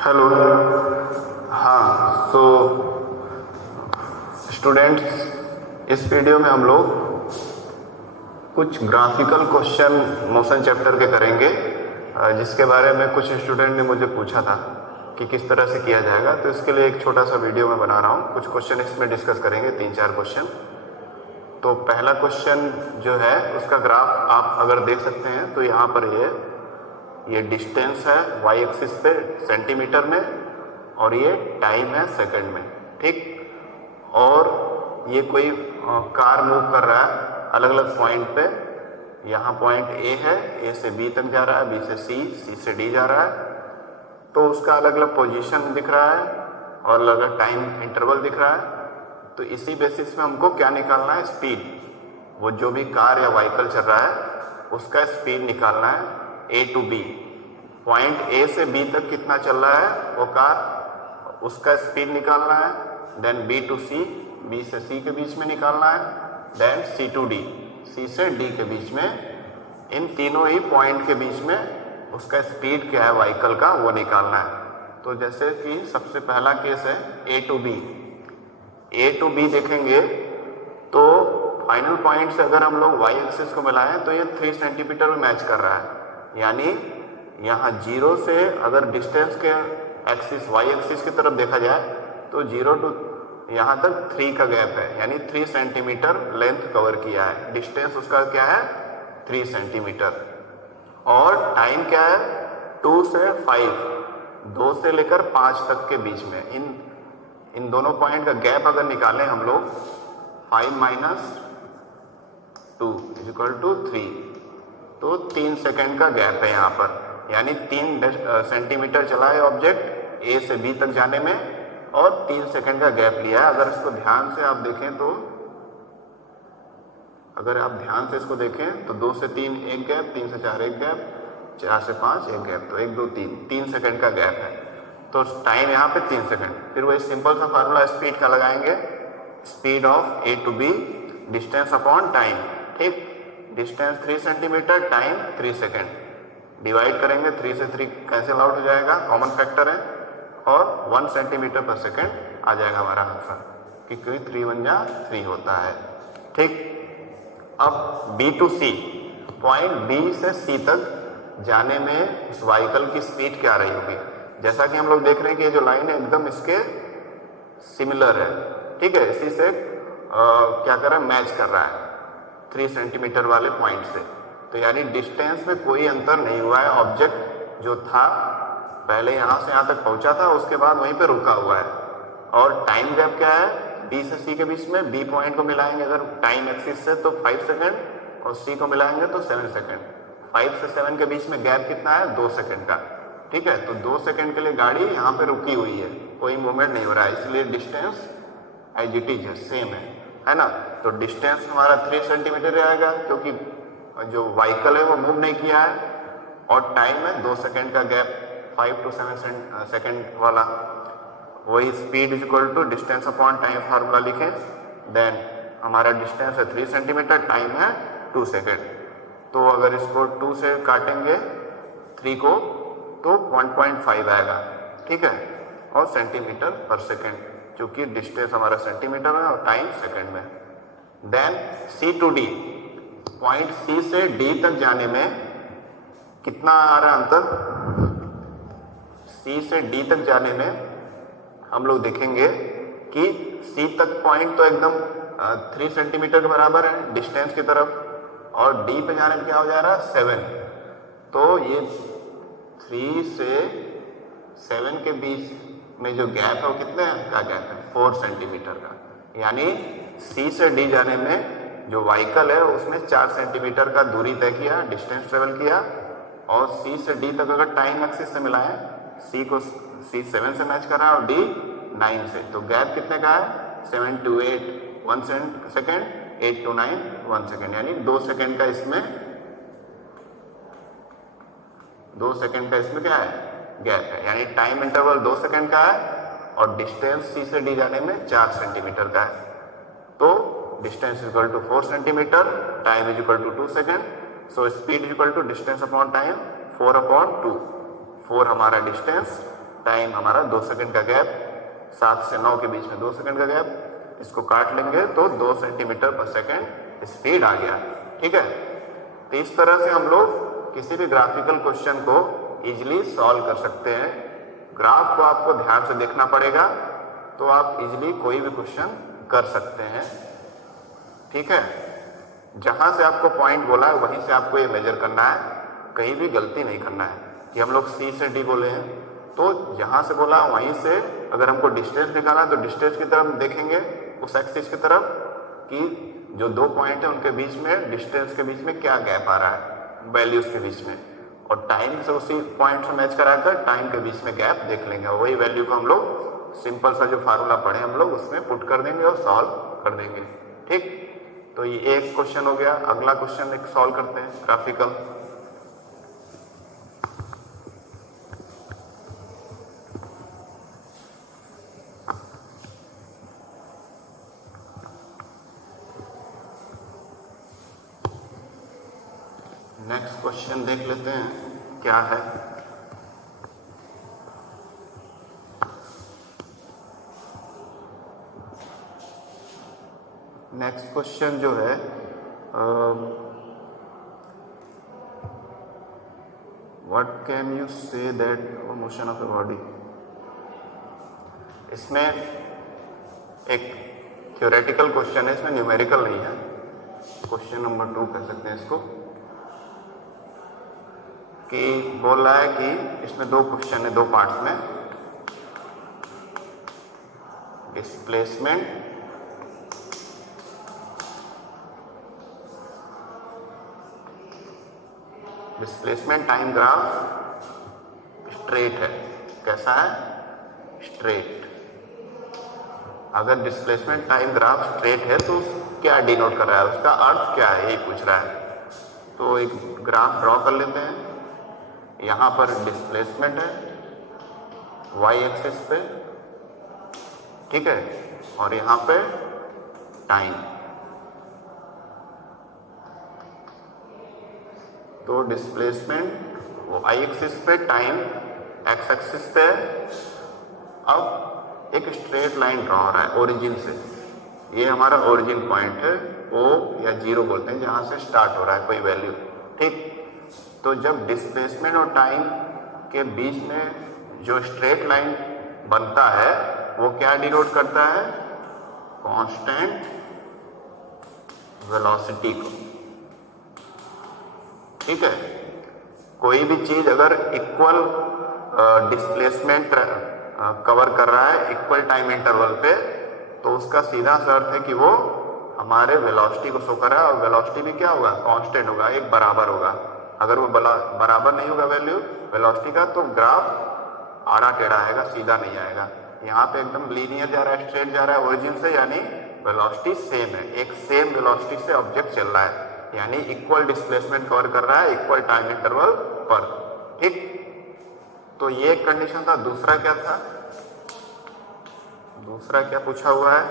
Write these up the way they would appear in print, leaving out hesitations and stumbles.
Hello. हाँ, so students, इस video में हम लोग कुछ ग्राफिकल क्वेश्चन मोशन चैप्टर के करेंगे, जिसके बारे में कुछ स्टूडेंट ने मुझे पूछा था कि किस तरह से किया जाएगा। तो इसके लिए एक छोटा सा वीडियो मैं बना रहा हूँ। कुछ क्वेश्चन इसमें डिस्कस करेंगे, 3-4 क्वेश्चन। तो पहला क्वेश्चन जो है उसका ग्राफ आप अगर देख सकते हैं तो यहाँ पर ये डिस्टेंस है वाई एक्सिस पे सेंटीमीटर में, और ये टाइम है सेकंड में, ठीक। और ये कोई कार मूव कर रहा है अलग अलग पॉइंट पे। यहाँ पॉइंट ए है, ए से बी तक जा रहा है, बी से सी, सी से डी जा रहा है। तो उसका अलग अलग पोजीशन दिख रहा है और अलग अलग टाइम इंटरवल दिख रहा है। तो इसी बेसिस में हमको क्या निकालना है, स्पीड। वो जो भी कार या व्हीकल चल रहा है उसका स्पीड निकालना है A to B. Point A से बी तक कितना चल रहा है वो कार, उसका स्पीड निकालना है। Then B to C, B से सी के बीच में निकालना है। Then C to D, C से डी के बीच में, इन तीनों ही पॉइंट के बीच में उसका स्पीड क्या है व्हीकल का, वो निकालना है। तो जैसे कि सबसे पहला केस है A to B. A to B देखेंगे तो फाइनल पॉइंट से अगर हम लोग वाई एक्सिस को मिलाएं तो ये 3 सेंटीमीटर में मैच कर रहा है। यानी यहाँ 0 से अगर डिस्टेंस के एक्सिस वाई एक्सिस की तरफ देखा जाए तो 0 टू यहाँ तक 3 का गैप है, यानी 3 सेंटीमीटर लेंथ कवर किया है। डिस्टेंस उसका क्या है, 3 सेंटीमीटर। और टाइम क्या है, 2 से 5, 2 से लेकर 5 तक के बीच में। इन दोनों पॉइंट का गैप अगर निकालें हम लोग, 5 माइनस 2 इक्वल टू 3, तो 3 सेकेंड का गैप है यहाँ पर। यानी 3 सेंटीमीटर चला है ऑब्जेक्ट ए से बी तक जाने में, और 3 सेकेंड का गैप लिया है। अगर इसको ध्यान से आप देखें तो, अगर आप ध्यान से इसको देखें तो 2 से 3 एक गैप, 3 से 4 एक गैप, 4 से 5 एक गैप, तो 1 2 3 सेकेंड का गैप है। तो टाइम यहाँ पे 3 सेकेंड। फिर वही सिंपल सा फार्मूला स्पीड का लगाएंगे, speed of A to B distance upon time, ठीक। Distance 3 centimetre, time 3 second. Divide करेंगे, 3 से 3 कैंसिल आउट हो जाएगा, कॉमन फैक्टर है, और 1 सेंटीमीटर पर सेकेंड आ जाएगा हमारा आंसर, क्योंकि 3 1 जा 3 होता है, ठीक। अब B to C, point B से सी तक जाने में इस व्हीकल की स्पीड क्या रही होगी। जैसा कि हम लोग देख रहे हैं कि ये जो लाइन है एकदम इसके सिमिलर है, ठीक है। इसी से क्या कर रहा है, मैच कर रहा है 3 सेंटीमीटर वाले पॉइंट से। तो यानी डिस्टेंस में कोई अंतर नहीं हुआ है। ऑब्जेक्ट जो था पहले यहाँ से यहाँ तक पहुँचा था, उसके बाद वहीं पे रुका हुआ है। और टाइम गैप क्या है, बी से सी के बीच में। बी पॉइंट को मिलाएंगे अगर टाइम एक्सिस से तो 5 सेकेंड, और सी को मिलाएंगे तो 7 सेकेंड। 5 से 7 के बीच में गैप कितना है, 2 सेकेंड का, ठीक है। तो 2 सेकेंड के लिए गाड़ी यहाँ पे रुकी हुई है, कोई मूवमेंट नहीं हो रहा है, इसलिए डिस्टेंस एज इट इज है, सेम है ना। तो डिस्टेंस हमारा 3 सेंटीमीटर आएगा, क्योंकि जो व्हीकल है वो मूव नहीं किया है। और टाइम है 2 सेकेंड का गैप, 5 to 7 सेकेंड वाला। वही speed is equal to distance upon time formula लिखें। देन हमारा डिस्टेंस है 3 सेंटीमीटर, टाइम है 2 सेकेंड। तो अगर इसको 2 से काटेंगे 3 को तो 1.5 आएगा, ठीक है। और सेंटीमीटर पर सेकेंड, क्योंकि डिस्टेंस हमारा सेंटीमीटर में और टाइम सेकेंड में। Then C to D, point C से डी तक जाने में कितना आ रहा है अंतर। सी से डी तक जाने में हम लोग देखेंगे कि सी तक पॉइंट तो एकदम 3 सेंटीमीटर के बराबर है डिस्टेंस की तरफ, और डी पे जाने में क्या हो जा रहा है, 7। तो ये 3 से 7 के बीच में जो गैप है वो कितने का गैप है, 4 सेंटीमीटर का। यानी सी से डी जाने में जो व्हीकल है उसने 4 सेंटीमीटर का दूरी तय किया, डिस्टेंस ट्रेवल किया। और सी से डी तक अगर टाइम एक्सिस से मिलाएं, सी को सी 7 से मैच कर रहा है और डी 9 से, तो गैप कितने का है, 7 to 8 1 सेकेंड, 8 to 9 1 सेकेंड। यानी 2 सेकेंड का इसमें, 2 सेकेंड का इसमें क्या है, गैप है। यानी टाइम इंटरवल 2 सेकेंड का है, और डिस्टेंस सी से डी जाने में 4 सेंटीमीटर का है। तो distance equal to 4 centimetre, time is equal to 2 second. So speed is equal to distance upon time 4/2। 4 हमारा डिस्टेंस टाइम हमारा 2 सेकंड का गैप, 7 से 9 के बीच में 2 सेकंड का गैप, इसको काट लेंगे तो 2 सेंटीमीटर पर सेकंड स्पीड आ गया। ठीक है, तो इस तरह से हम लोग किसी भी ग्राफिकल क्वेश्चन को इजीली सॉल्व कर सकते हैं। ग्राफ को आपको ध्यान से देखना पड़ेगा तो आप इजीली कोई भी क्वेश्चन कर सकते हैं। ठीक है, जहां से आपको पॉइंट बोला है वहीं से आपको ये मेजर करना है, कहीं भी गलती नहीं करना है कि हम लोग सी से डी बोले हैं तो जहां से बोला वहीं से अगर हमको डिस्टेंस निकालना है तो डिस्टेंस की तरफ देखेंगे, उस एक्सिस की तरफ कि जो दो पॉइंट है उनके बीच में डिस्टेंस के बीच में क्या गैप आ रहा है वैल्यूज के बीच में, और टाइम से उसी पॉइंट से मैच कराकर टाइम के बीच में गैप देख लेंगे। वही वैल्यू को हम लोग सिंपल सा जो फार्मूला पढ़े हम लोग उसमें पुट कर देंगे और सॉल्व कर देंगे। ठीक, तो ये एक क्वेश्चन हो गया। अगला क्वेश्चन एक सॉल्व करते हैं ग्राफिकल। नेक्स्ट क्वेश्चन देख लेते हैं क्या है। नेक्स्ट क्वेश्चन जो है what can you say that motion of the body. इसमें एक थ्योरेटिकल क्वेश्चन है, इसमें न्यूमेरिकल नहीं है। क्वेश्चन नंबर 2 कह सकते हैं इसको, कि बोल रहा है कि इसमें दो क्वेश्चन है, दो पार्ट्स में। डिस्प्लेसमेंट टाइम ग्राफ स्ट्रेट है। कैसा है? स्ट्रेट। अगर डिस्प्लेसमेंट टाइम ग्राफ स्ट्रेट है तो क्या डिनोट कर रहा है, उसका अर्थ क्या है, यही पूछ रहा है। तो एक ग्राफ ड्रॉ कर लेते हैं। यहाँ पर डिस्प्लेसमेंट है y एक्सिस पे, ठीक है, और यहाँ पे टाइम। तो डिस्प्लेसमेंट y एक्सिस पे, टाइम x एक्सिस पे। अब एक स्ट्रेट लाइन ड्रॉ हो रहा है ओरिजिन से। ये हमारा ओरिजिन पॉइंट है, O या 0 बोलते हैं, जहाँ से स्टार्ट हो रहा है कोई वैल्यू। ठीक, तो जब डिस्प्लेसमेंट और टाइम के बीच में जो स्ट्रेट लाइन बनता है वो क्या डिनोट करता है? कांस्टेंट वेलोसिटी को। ठीक है, कोई भी चीज अगर इक्वल डिस्प्लेसमेंट कवर कर रहा है इक्वल टाइम इंटरवल पे, तो उसका सीधा सा अर्थ है कि वो हमारे वेलोसिटी को शो कर रहा है, और वेलोसिटी भी क्या होगा? कांस्टेंट होगा, एक बराबर होगा। अगर वो बराबर नहीं होगा वैल्यू वेलोसिटी का, तो ग्राफ आड़ा टेढ़ा आएगा, सीधा नहीं आएगा। यहाँ पे एकदम लीनियर जा रहा है, स्ट्रेट जा रहा है ओरिजिन से, यानी वेलोसिटी सेम है, एक सेम वेलोसिटी से ऑब्जेक्ट चल रहा है, यानी इक्वल डिस्प्लेसमेंट कवर कर रहा है इक्वल टाइम इंटरवल पर। ठीक, तो ये कंडीशन था। दूसरा क्या था? दूसरा क्या पूछा हुआ है?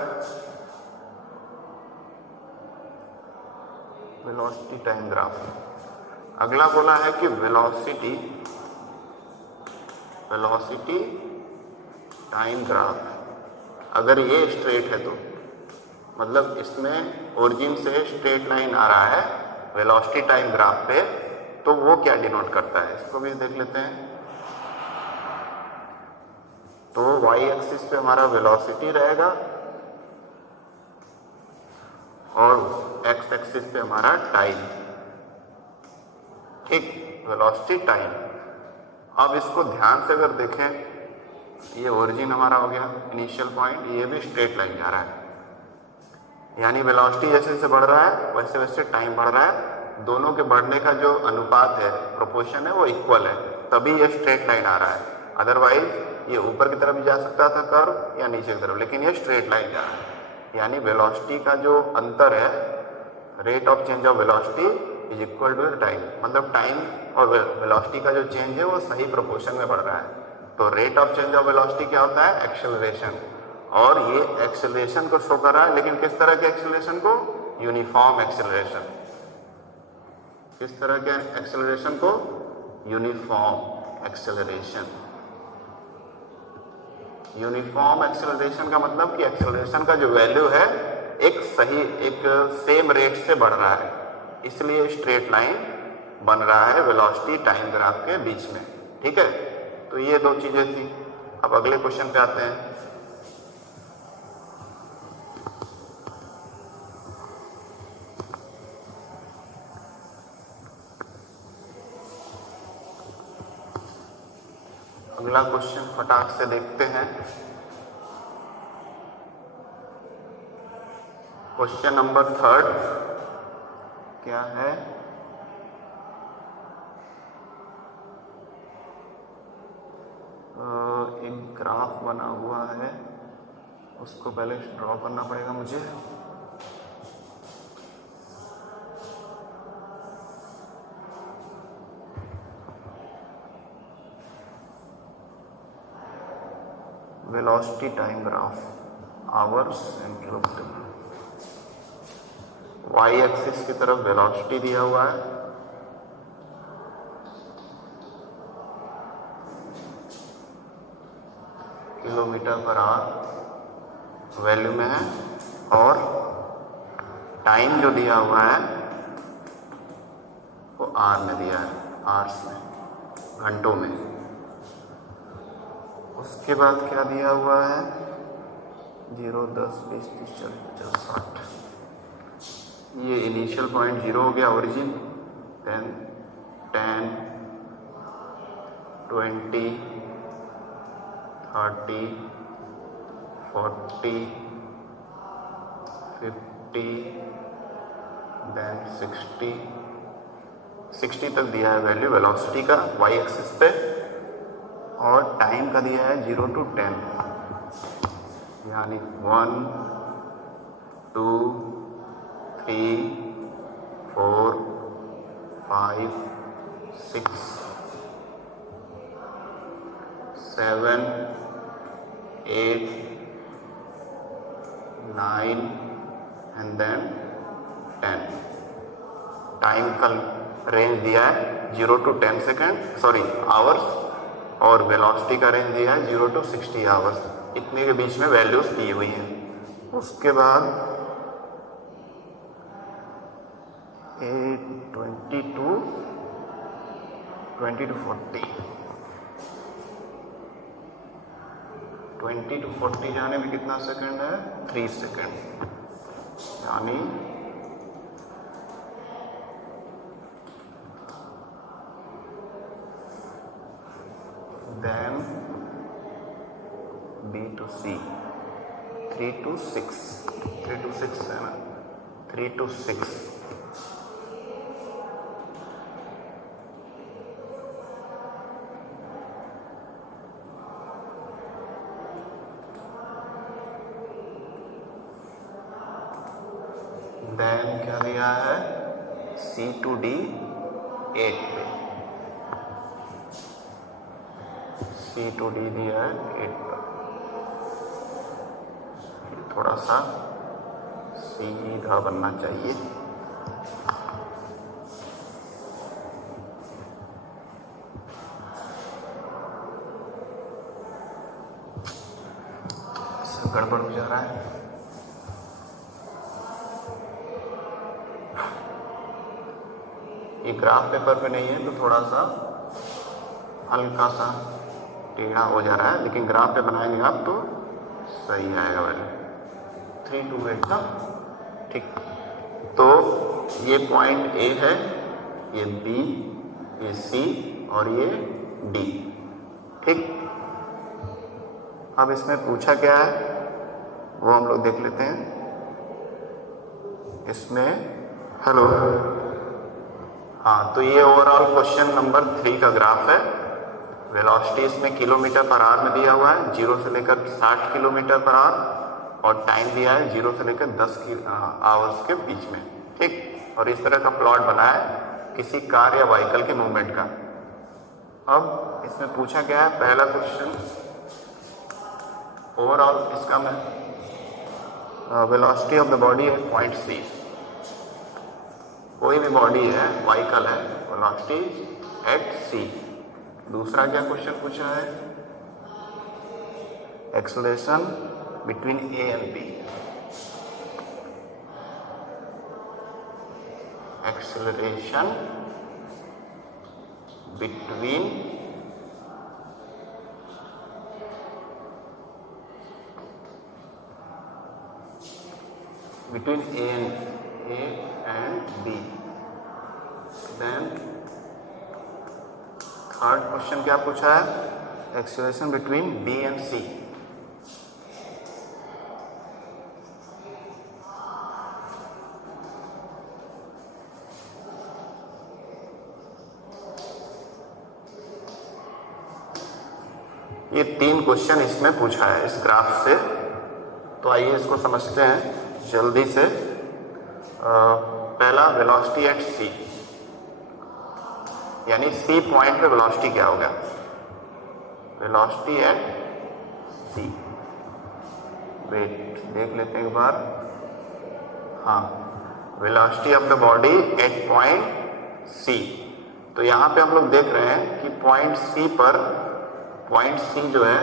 Velocity time graph. अगला बोला है कि वेलोसिटी टाइम ग्राफ। अगर ये स्ट्रेट है तो मतलब इसमें ओरिजिन से स्ट्रेट लाइन आ रहा है वेलोसिटी टाइम ग्राफ पे, तो वो क्या डिनोट करता है, इसको भी देख लेते हैं। तो y एक्सिस पे हमारा वेलोसिटी रहेगा और x एक्सिस पे हमारा टाइम। ठीक, वेलोसिटी टाइम। अब इसको ध्यान से अगर देखें, ये ओरिजिन हमारा हो गया इनिशियल पॉइंट, ये भी स्ट्रेट लाइन जा रहा है, यानी वेलोसिटी जैसे जैसे बढ़ रहा है वैसे वैसे टाइम बढ़ रहा है। दोनों के बढ़ने का जो अनुपात है, प्रोपोर्शन है, वो इक्वल है, तभी ये स्ट्रेट लाइन आ रहा है। अदरवाइज ये ऊपर की तरफ भी जा सकता था कर्व या नीचे की तरफ, लेकिन ये स्ट्रेट लाइन जा रहा है। यानी वेलोसिटी का जो अंतर है, rate of change of velocity is equal to time, मतलब टाइम और वेलोसिटी का जो चेंज है वो सही प्रोपोर्शन में बढ़ रहा है। तो rate of change of velocity क्या होता है? एक्सेलरेशन। और ये एक्सेलरेशन को शो कर रहा है, लेकिन किस तरह के एक्सेलरेशन को? Uniform acceleration. किस तरह के एक्सेलरेशन को? Uniform acceleration. यूनिफॉर्म एक्सेलरेशन का मतलब कि एक्सेलरेशन का जो वैल्यू है एक सेम रेट से बढ़ रहा है, इसलिए स्ट्रेट लाइन बन रहा है वेलोसिटी टाइम ग्राफ के बीच में। ठीक है, तो ये दो चीजें थी। अब अगले क्वेश्चन पे आते हैं। अगला क्वेश्चन फटाक से देखते हैं। क्वेश्चन नंबर 3 क्या है? एक ग्राफ बना हुआ है, उसको पहले ड्रॉ करना पड़ेगा मुझे। Velocity time graph, hours and kilometre. Y axis की तरफ वेलोसिटी दिया हुआ है, किलोमीटर पर आवर वैल्यू में है, और टाइम जो दिया हुआ है वो आर में दिया है, आवर्स में, घंटों में। उसके बाद क्या दिया हुआ है? 0, 10, 20, 30, 40, 50, 60। ये इनिशियल पॉइंट 0 हो गया, ओरिजिन। 10, 10, 20, 30, 40, 50, देन 60 तक दिया है वैल्यू वेलोसिटी का वाई एक्सिस पे, और टाइम का दिया है 0 to 10, यानी 1, 2, 3, 4, 5, 6, 7, 8, 9 एंड देन 10। टाइम का रेंज दिया है 0 to 10 सेकेंड, सॉरी आवर्स, और वेलोसिटी का रेंज दिया है 0 to 60 आवर्स। इतने के बीच में वैल्यूज दी हुई हैं। उसके बाद 20 to 40, 20 to 40 जाने में कितना सेकंड है? 3 सेकंड, यानी then B to C, 3 to 6 है ना, 3 to 6। देन क्या दिया है? C to D 8 पे, C to D दिया है 8 पर। थोड़ा सा सीधा बनना चाहिए। गड़बड़ हो जा रहा है। ये ग्राफ पेपर पे नहीं है तो थोड़ा सा हल्का सा टेढ़ा हो जा रहा है, लेकिन ग्राफ पे बनाएंगे आप तो सही आएगा वैल्यू। 3 to 8 ना, ठीक। तो ये पॉइंट ए है, ये बी, ये सी और ये डी। ठीक, अब इसमें पूछा क्या है वो हम लोग देख लेते हैं। इसमें हेलो, हाँ, तो ये ओवरऑल क्वेश्चन नंबर 3 का ग्राफ है। वेलोसिटी इसमें किलोमीटर पर आवर में दिया हुआ है, 0 से लेकर 60 किलोमीटर पर आवर, और टाइम दिया है 0 से लेकर 10 आवर्स के बीच में। ठीक, और इस तरह का प्लॉट बना है किसी कार या व्हीकल के मूवमेंट का। अब इसमें पूछा क्या है, पहला क्वेश्चन ओवरऑल इसका मैं वेलोसिटी ऑफ द बॉडी है पॉइंट सी। कोई भी बॉडी है, व्हीकल है, वेलोसिटी एट सी। दूसरा क्या क्वेश्चन पूछा है, acceleration between A and B, acceleration between A and B. Then third question क्या पूछा है, acceleration between B and C. ये 3 क्वेश्चन इसमें पूछा है इस ग्राफ से, तो आइए इसको समझते हैं जल्दी से. पहला वेलोसिटी एट C, यानी C पॉइंट पे वेलोसिटी क्या हो गया, वेलोसिटी एट C. वेट देख लेते हैं एक बार. हाँ, velocity of the body at point C. तो यहाँ पे हम लोग देख रहे हैं कि पॉइंट C पर, पॉइंट C जो है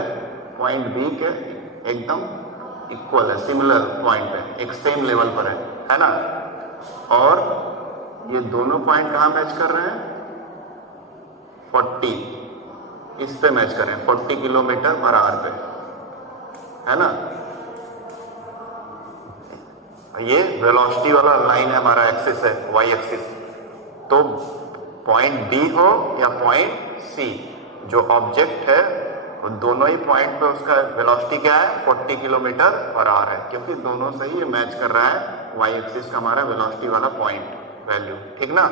पॉइंट B के एकदम इक्वल है, सिमिलर पॉइंट पे, एक सेम लेवल पर है ना. और ये दोनों पॉइंट कहाँ मैच कर रहे हैं, 40 इस पे मैच कर रहे हैं, 40 किलोमीटर पर आवर पे, है ना. ये वेलोसिटी वाला लाइन है हमारा, एक्सिस है, वाई एक्सिस. तो पॉइंट B हो या पॉइंट C, जो ऑब्जेक्ट है वो दोनों ही पॉइंट पे उसका वेलोसिटी क्या है, 40 किलोमीटर पर आवर है, क्योंकि दोनों से ही ये मैच कर रहा है वाई एक्सिस का हमारा वेलोसिटी वाला पॉइंट वैल्यू, ठीक ना.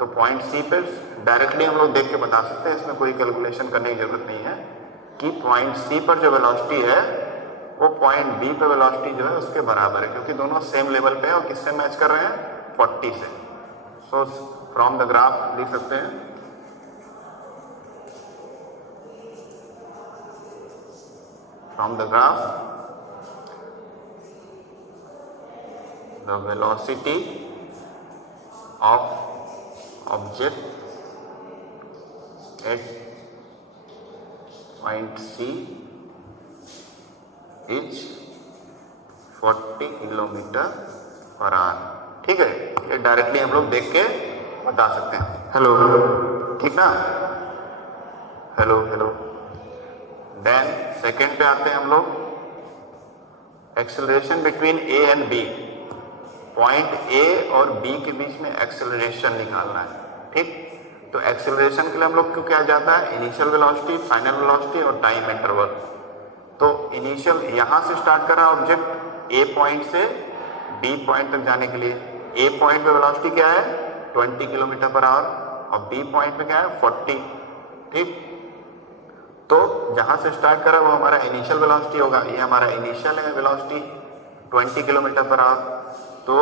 तो पॉइंट C पे डायरेक्टली हम लोग देख के बता सकते हैं, इसमें कोई कैलकुलेशन करने की जरूरत नहीं है कि पॉइंट C पर जो वेलोसिटी है वो पॉइंट B पे वेलोसिटी जो है उसके बराबर है, क्योंकि दोनों सेम लेवल पे है और किससे मैच कर रहे हैं, 40 से. सो फ्रॉम द ग्राफ लिख सकते हैं, from the graph the velocity of object at point C is 40 kilometre पर आवर. ठीक है, ये डायरेक्टली हम लोग देख के बता सकते हैं. हेलो, ठीक ना, हेलो हेलो. देन सेकेंड पे आते हैं हम लोग, acceleration between A and B. Point A और B के बीच में एक्सेलरेशन निकालना है, ठीक. तो एक्सेलरेशन के लिए हम लोग को क्या जाता है, इनिशियल वेलोसिटी, फाइनल वेलोसिटी और टाइम इंटरवल. तो इनिशियल यहाँ से स्टार्ट करा ऑब्जेक्ट A पॉइंट से B पॉइंट तक जाने के लिए. A पॉइंट पे वेलोसिटी क्या है, 20 किलोमीटर पर आवर, और B पॉइंट पे क्या है, 40, ठीक. तो जहां से स्टार्ट करा वो हमारा इनिशियल वेलोसिटी होगा, ये हमारा इनिशियल है वेलोसिटी 20 किलोमीटर पर आवर. तो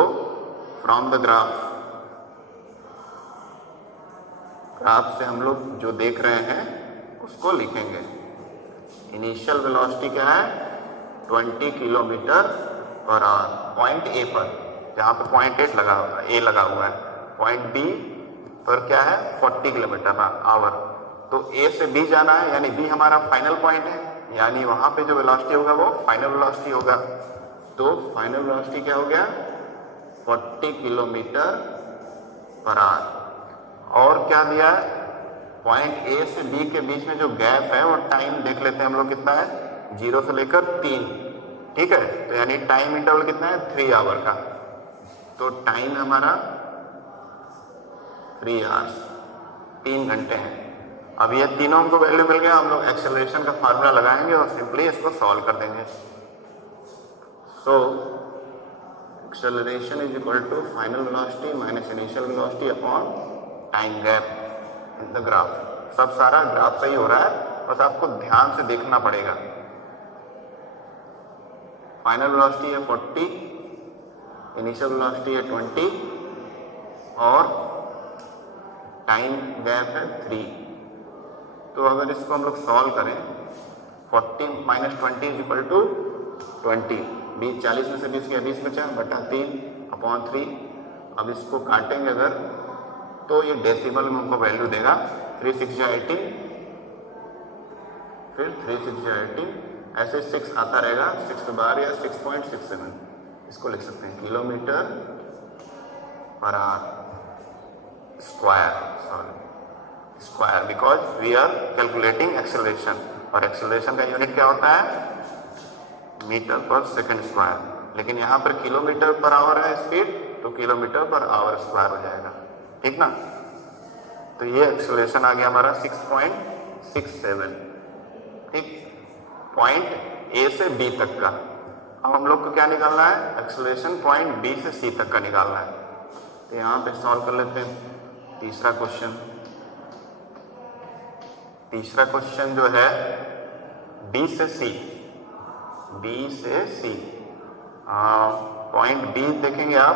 फ्रॉम द ग्राफ से हम लोग जो देख रहे हैं उसको लिखेंगे. इनिशियल वेलोसिटी क्या है, 20 किलोमीटर पर आवर पॉइंट A पर, जहाँ पे पॉइंट A लगा हुआ है. पॉइंट B पर क्या है, 40 किलोमीटर पर आवर. तो A से B जाना है, यानी B हमारा फाइनल पॉइंट है, यानी वहां पे जो वेलोसिटी होगा वो फाइनल वेलोसिटी होगा. तो फाइनल वेलोसिटी क्या हो गया, 40 किलोमीटर पर आवर. और क्या दिया है, पॉइंट A से B के बीच में जो गैप है वो टाइम देख लेते हैं हम लोग कितना है, 0 से लेकर 3, ठीक है. तो यानी टाइम इंटरवल कितना है, 3 आवर का. तो टाइम हमारा 3 आवर्स, 3 घंटे हैं. अब ये तीनों हमको वैल्यू मिल गया, हम लोग एक्सेलरेशन का फार्मूला लगाएंगे और सिंपली इसको सॉल्व कर देंगे. So acceleration is equal to final velocity minus initial velocity upon time gap in the graph. सब सारा ग्राफ सही हो रहा है, बस आपको ध्यान से देखना पड़ेगा. फाइनल वेलोसिटी है 40, इनिशियल वेलोसिटी है 20 और टाइम गैप है 3. तो अगर इसको हम लोग सॉल्व करें, 40 माइनस 20 इज इक्वल टू 20, 40 में से 20 गया, 20 बचा बटा 3 अपॉन 3. अब इसको काटेंगे अगर, तो ये डेसिमल में हमको वैल्यू देगा 3 6 18, फिर 3 6 18 ऐसे 6 आता रहेगा, 6 बार या 6.67, इसको लिख सकते हैं किलोमीटर पर hour square, because we are calculating acceleration, और एक्सेलरेशन का यूनिट क्या होता है? मीटर पर सेकंड स्क्वायर। लेकिन यहाँ पर किलोमीटर पर आवर है स्पीड, तो किलोमीटर पर आवर स्क्वायर हो जाएगा, ठीक ना। तो ये एक्सेलरेशन आ गया हमारा 6.67, ठीक, पॉइंट ए से बी तक का। अब हम लोग को क्या निकालना है? एक्सेलरेशन पॉइंट बी से सी तक का निकालना है। तो यहाँ पे सॉल्व कर लेते हैं तीसरा क्वेश्चन। तीसरा क्वेश्चन जो है बी से सी, पॉइंट बी देखेंगे आप,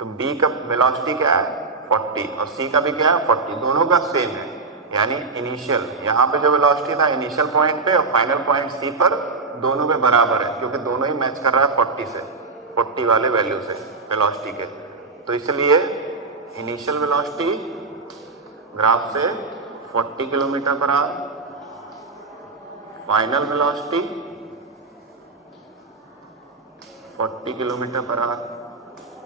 तो बी का वेलोसिटी क्या है? 40, और सी का भी क्या है? 40, दोनों का सेम है। यानी इनिशियल, यहाँ पे जो वेलोसिटी था इनिशियल पॉइंट पे और फाइनल पॉइंट सी पर दोनों पे बराबर है, क्योंकि दोनों ही मैच कर रहा है 40 वाले वैल्यू से वेलोसिटी के। तो इसलिए इनिशियल वेलोसिटी ग्राफ से 40 किलोमीटर पर आवर, फाइनल वेलोसिटी 40 किलोमीटर पर आवर,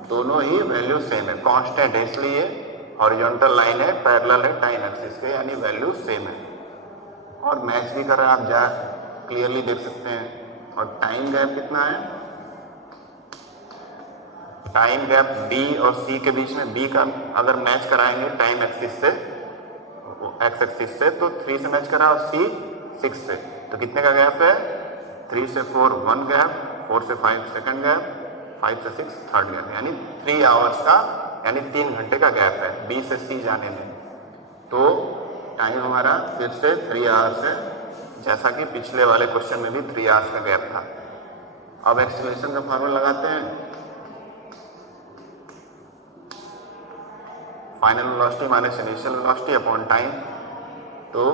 दोनों ही वैल्यू सेम है, कांस्टेंट है, इसलिए हॉरिजॉन्टल लाइन है, पैरेलल है टाइम एक्सिस के, यानी वैल्यू सेम है और मैच भी कर रहा है, आप जा क्लियरली देख सकते हैं। और टाइम गैप कितना है? टाइम गैप बी और सी के बीच में, बी का अगर मैच कराएंगे टाइम एक्सिस से, एक्स एक्सिस से, तो 3 से मैच करा और सी 6 से, तो कितने का गैप है? 3 से 4 1 गैप, 4 से 5 सेकंड गैप, 5 से 6 थर्ड गैप, यानी 3 आवर्स का, यानी 3 घंटे का गैप है बी से सी जाने में। तो टाइम हमारा फिर से 3 आवर्स है, जैसा कि पिछले वाले क्वेश्चन में भी 3 आवर्स का गैप था। अब एक्सेलरेशन का फॉर्मूला लगाते हैं, final velocity minus initial velocity upon time, तो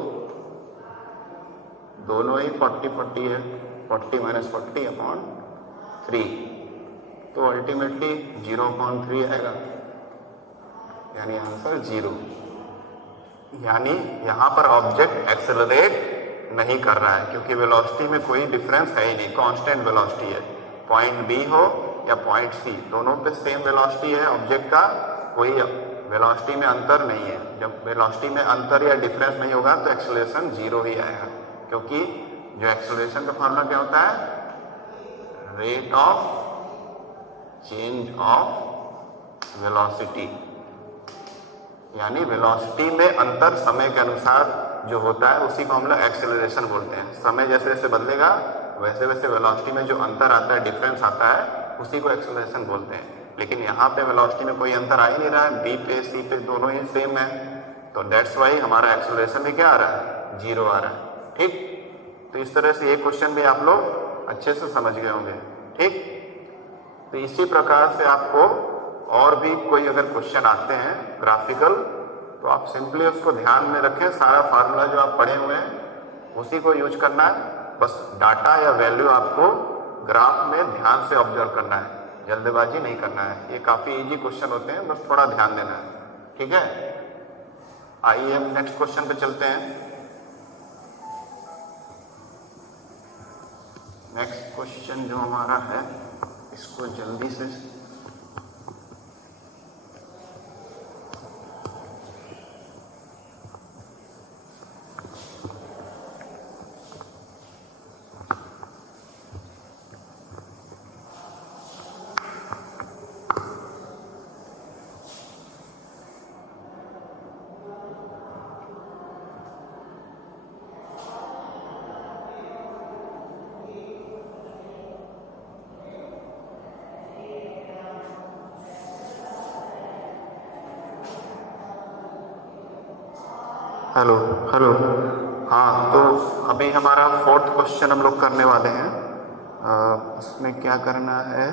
दोनों ही 40 है, 40 माइनस 40 अपॉन 3, तो अल्टीमेटली 0.3 आएगा, यानी आंसर 0। यानी यहाँ पर ऑब्जेक्ट एक्सेलरेट नहीं कर रहा है, क्योंकि वेलोसिटी में कोई डिफरेंस है ही नहीं, कांस्टेंट वेलोसिटी है। पॉइंट बी हो या पॉइंट सी, दोनों पे सेम वेलोसिटी है ऑब्जेक्ट का, कोई वेलोसिटी में अंतर नहीं है। जब वेलोसिटी में अंतर या डिफरेंस नहीं होगा तो एक्सेलरेशन 0 ही आएगा, क्योंकि जो एक्सेलरेशन का फॉर्मूला क्या होता है? Rate of change of velocity, यानी वेलोसिटी में अंतर समय के अनुसार जो होता है उसी को हम लोग एक्सेलरेशन बोलते हैं। समय जैसे जैसे बदलेगा वैसे वैसे वेलोसिटी में जो अंतर आता है, डिफरेंस आता है, उसी को एक्सेलरेशन बोलते हैं। लेकिन यहाँ पे वेलोसिटी में कोई अंतर आ ही नहीं रहा है, बी पे सी पे दोनों ही सेम है, तो दैट्स वाई हमारा एक्सेलरेशन भी क्या आ रहा है? 0 आ रहा है, ठीक। तो इस तरह से ये क्वेश्चन भी आप लोग अच्छे से समझ गए होंगे, ठीक। तो इसी प्रकार से आपको और भी कोई अगर क्वेश्चन आते हैं ग्राफिकल, तो आप सिंपली उसको ध्यान में रखें, सारा फार्मूला जो आप पढ़े हुए हैं उसी को यूज करना है, बस डाटा या वैल्यू आपको ग्राफ में ध्यान से ऑब्जर्व करना है, जल्दबाजी नहीं करना है। ये काफ़ी इजी क्वेश्चन होते हैं, बस थोड़ा ध्यान देना है, ठीक है। आइए हम नेक्स्ट क्वेश्चन पे चलते हैं। नेक्स्ट क्वेश्चन जो हमारा है, इसको जल्दी से हेलो हेलो, हाँ, तो अभी हमारा 4th क्वेश्चन हम लोग करने वाले हैं। इसमें क्या करना है?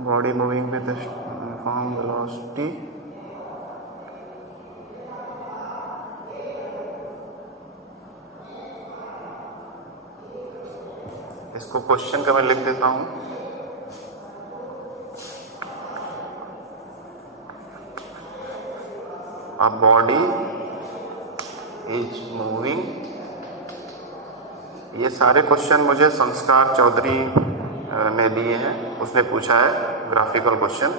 Body moving with uniform velocity, इसको क्वेश्चन का मैं लिख देता हूँ। A body is moving ये सारे क्वेश्चन मुझे संस्कार चौधरी ने दिए हैं, उसने पूछा है ग्राफिकल क्वेश्चन,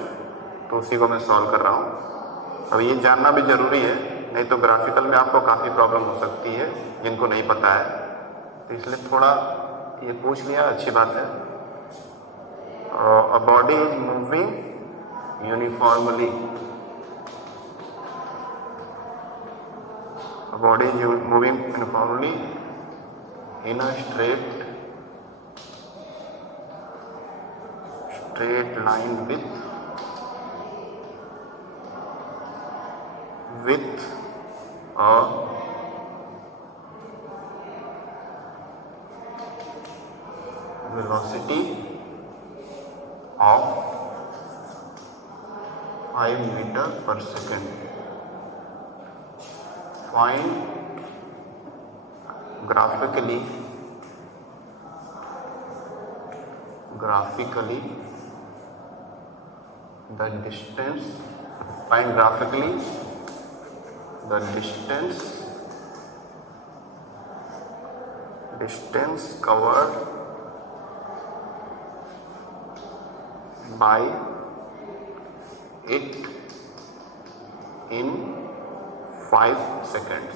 तो उसी को मैं सॉल्व कर रहा हूँ। अब ये जानना भी ज़रूरी है, नहीं तो ग्राफिकल में आपको काफ़ी प्रॉब्लम हो सकती है जिनको नहीं पता है, तो इसलिए थोड़ा ये पूछ लिया, अच्छी बात है। A body is moving uniformly, a body is moving uniformly in a straight line with a velocity of 5 meter per second. Find graphically the distance. Find graphically the distance covered by it in 5 seconds.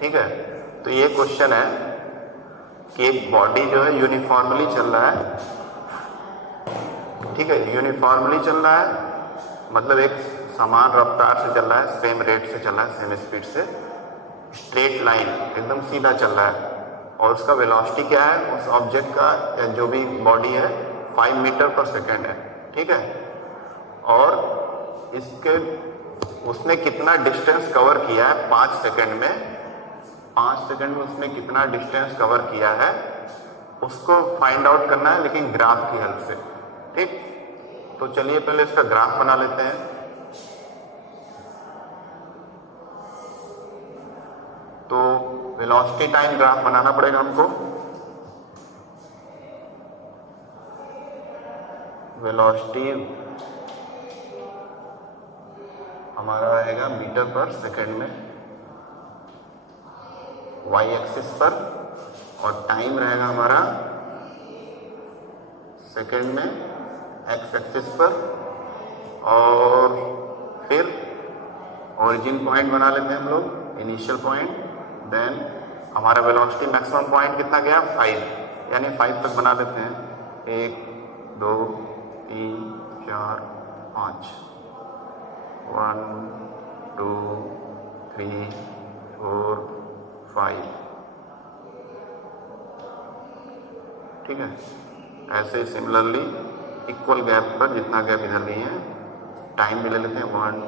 ठीक है, तो ये question है कि एक body जो है uniformly चल रहा है, ठीक है, यूनिफॉर्मली चल रहा है मतलब एक समान रफ्तार से चल रहा है, सेम रेट से चल रहा है, सेम स्पीड से, स्ट्रेट लाइन एकदम सीधा चल रहा है, और उसका वेलोसिटी क्या है उस ऑब्जेक्ट का, जो भी बॉडी है, 5 मीटर पर सेकेंड है, ठीक है। और इसके उसने कितना डिस्टेंस कवर किया है 5 सेकेंड में, 5 सेकेंड में उसने कितना डिस्टेंस कवर किया है उसको फाइंड आउट करना है, लेकिन ग्राफ की हेल्प से, ठीक। तो चलिए पहले इसका ग्राफ बना लेते हैं। तो वेलोसिटी टाइम ग्राफ बनाना पड़ेगा हमको। वेलोसिटी हमारा रहेगा मीटर पर सेकेंड में y एक्सिस पर, और टाइम रहेगा हमारा सेकेंड में x एक्सिस पर, और फिर ओरिजिन पॉइंट बना लेते हैं हम लोग, इनिशियल पॉइंट, देन हमारा वेलोसिटी मैक्सिमम पॉइंट कितना गया 5, यानी 5 तक बना लेते हैं, 1 2 3 4 5, 1 2 3 4 5, ठीक है। ऐसे सिमिलरली इक्वल गैप पर जितना गैप इधर लिए हैं, टाइम भी ले लेते हैं, 1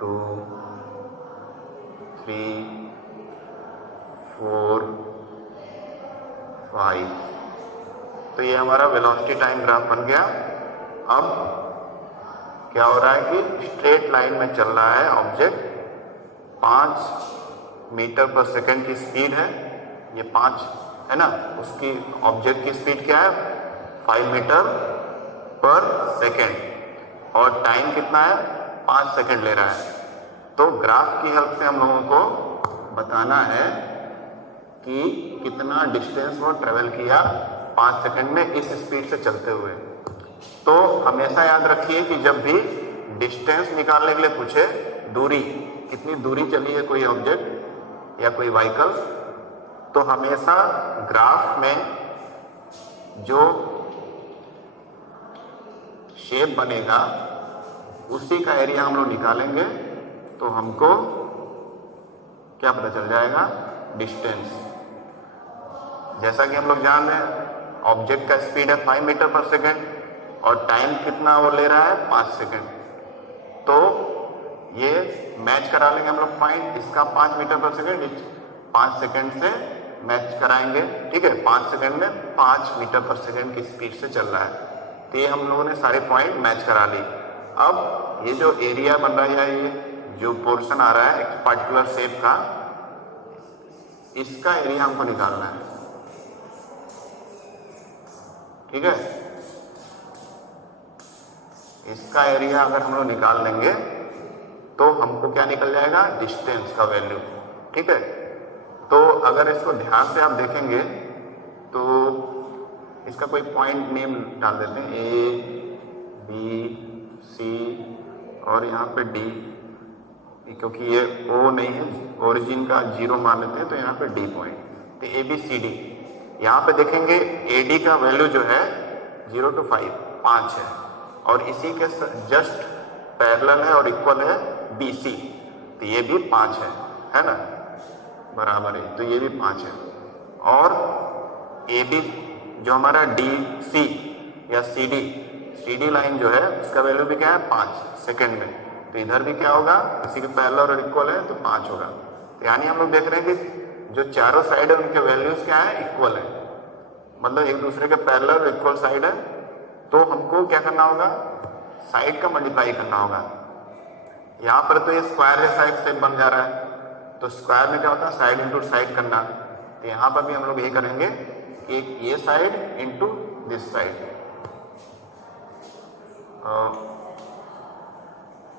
2 3 4 5। तो ये हमारा वेलोसिटी टाइम ग्राफ बन गया। अब क्या हो रहा है कि स्ट्रेट लाइन में चल रहा है ऑब्जेक्ट, 5 मीटर पर सेकेंड की स्पीड है, ये 5 है ना, उसकी ऑब्जेक्ट की स्पीड क्या है 5 मीटर पर सेकेंड, और टाइम कितना है 5 सेकेंड ले रहा है। तो ग्राफ की हेल्प से हम लोगों को बताना है कि कितना डिस्टेंस वो ट्रेवल किया 5 सेकेंड में इस स्पीड से चलते हुए। तो हमेशा याद रखिए कि जब भी डिस्टेंस निकालने के लिए पूछे, दूरी कितनी दूरी चली है कोई ऑब्जेक्ट या कोई व्हीकल, तो हमेशा ग्राफ में जो शेप बनेगा उसी का एरिया हम लोग निकालेंगे, तो हमको क्या पता चल जाएगा, डिस्टेंस। जैसा कि हम लोग जान रहे हैं ऑब्जेक्ट का स्पीड है 5 मीटर पर सेकेंड, और टाइम कितना वो ले रहा है 5 सेकेंड, तो ये मैच करा लेंगे हम लोग पॉइंट, इसका 5 मीटर पर सेकेंड 5 सेकेंड से मैच कराएंगे, ठीक है। 5 सेकेंड में 5 मीटर पर सेकेंड की स्पीड से चल रहा है, तो ये हम लोगों ने सारे पॉइंट मैच करा ली। अब ये जो एरिया बन रहा है, ये जो पोर्शन आ रहा है एक पर्टिकुलर शेप का, इसका एरिया हमको निकालना है, ठीक है। इसका एरिया अगर हम लोग निकाल लेंगे तो हमको क्या निकल जाएगा, डिस्टेंस का वैल्यू। ठीक है, तो अगर इसको ध्यान से आप देखेंगे तो इसका कोई पॉइंट नेम डाल देते हैं, ए बी सी और यहाँ पे डी, क्योंकि ये ओ नहीं है, ओरिजिन का 0 मान लेते हैं, तो यहाँ पे डी पॉइंट, तो ए बी सी डी। यहाँ पे देखेंगे ए डी का वैल्यू जो है 0 to 5 5 है, और इसी के जस्ट पैरेलल है और इक्वल है बी सी, तो ये भी 5 है ना, बराबर है, तो ये भी 5 है। और ए बी जो हमारा डी सी या सी डी लाइन जो है उसका वैल्यू भी क्या है, 5 सेकेंड में, तो इधर भी क्या होगा, इसी के पैरेलल और इक्वल है, तो 5 होगा। तो यानी हम लोग देख रहे हैं कि जो चारों साइड है उनके वैल्यूज क्या है, इक्वल है, मतलब एक दूसरे के पैरेलल और इक्वल साइड है। तो हमको क्या करना होगा, साइड का मल्टीप्लाई करना होगा। यहाँ पर तो ये स्क्वायर जैसा एक शेप बन जा रहा है, तो स्क्वायर में क्या होता है, साइड इंटू साइड करना, तो यहाँ पर भी हम लोग यही करेंगे कि ये side into this side,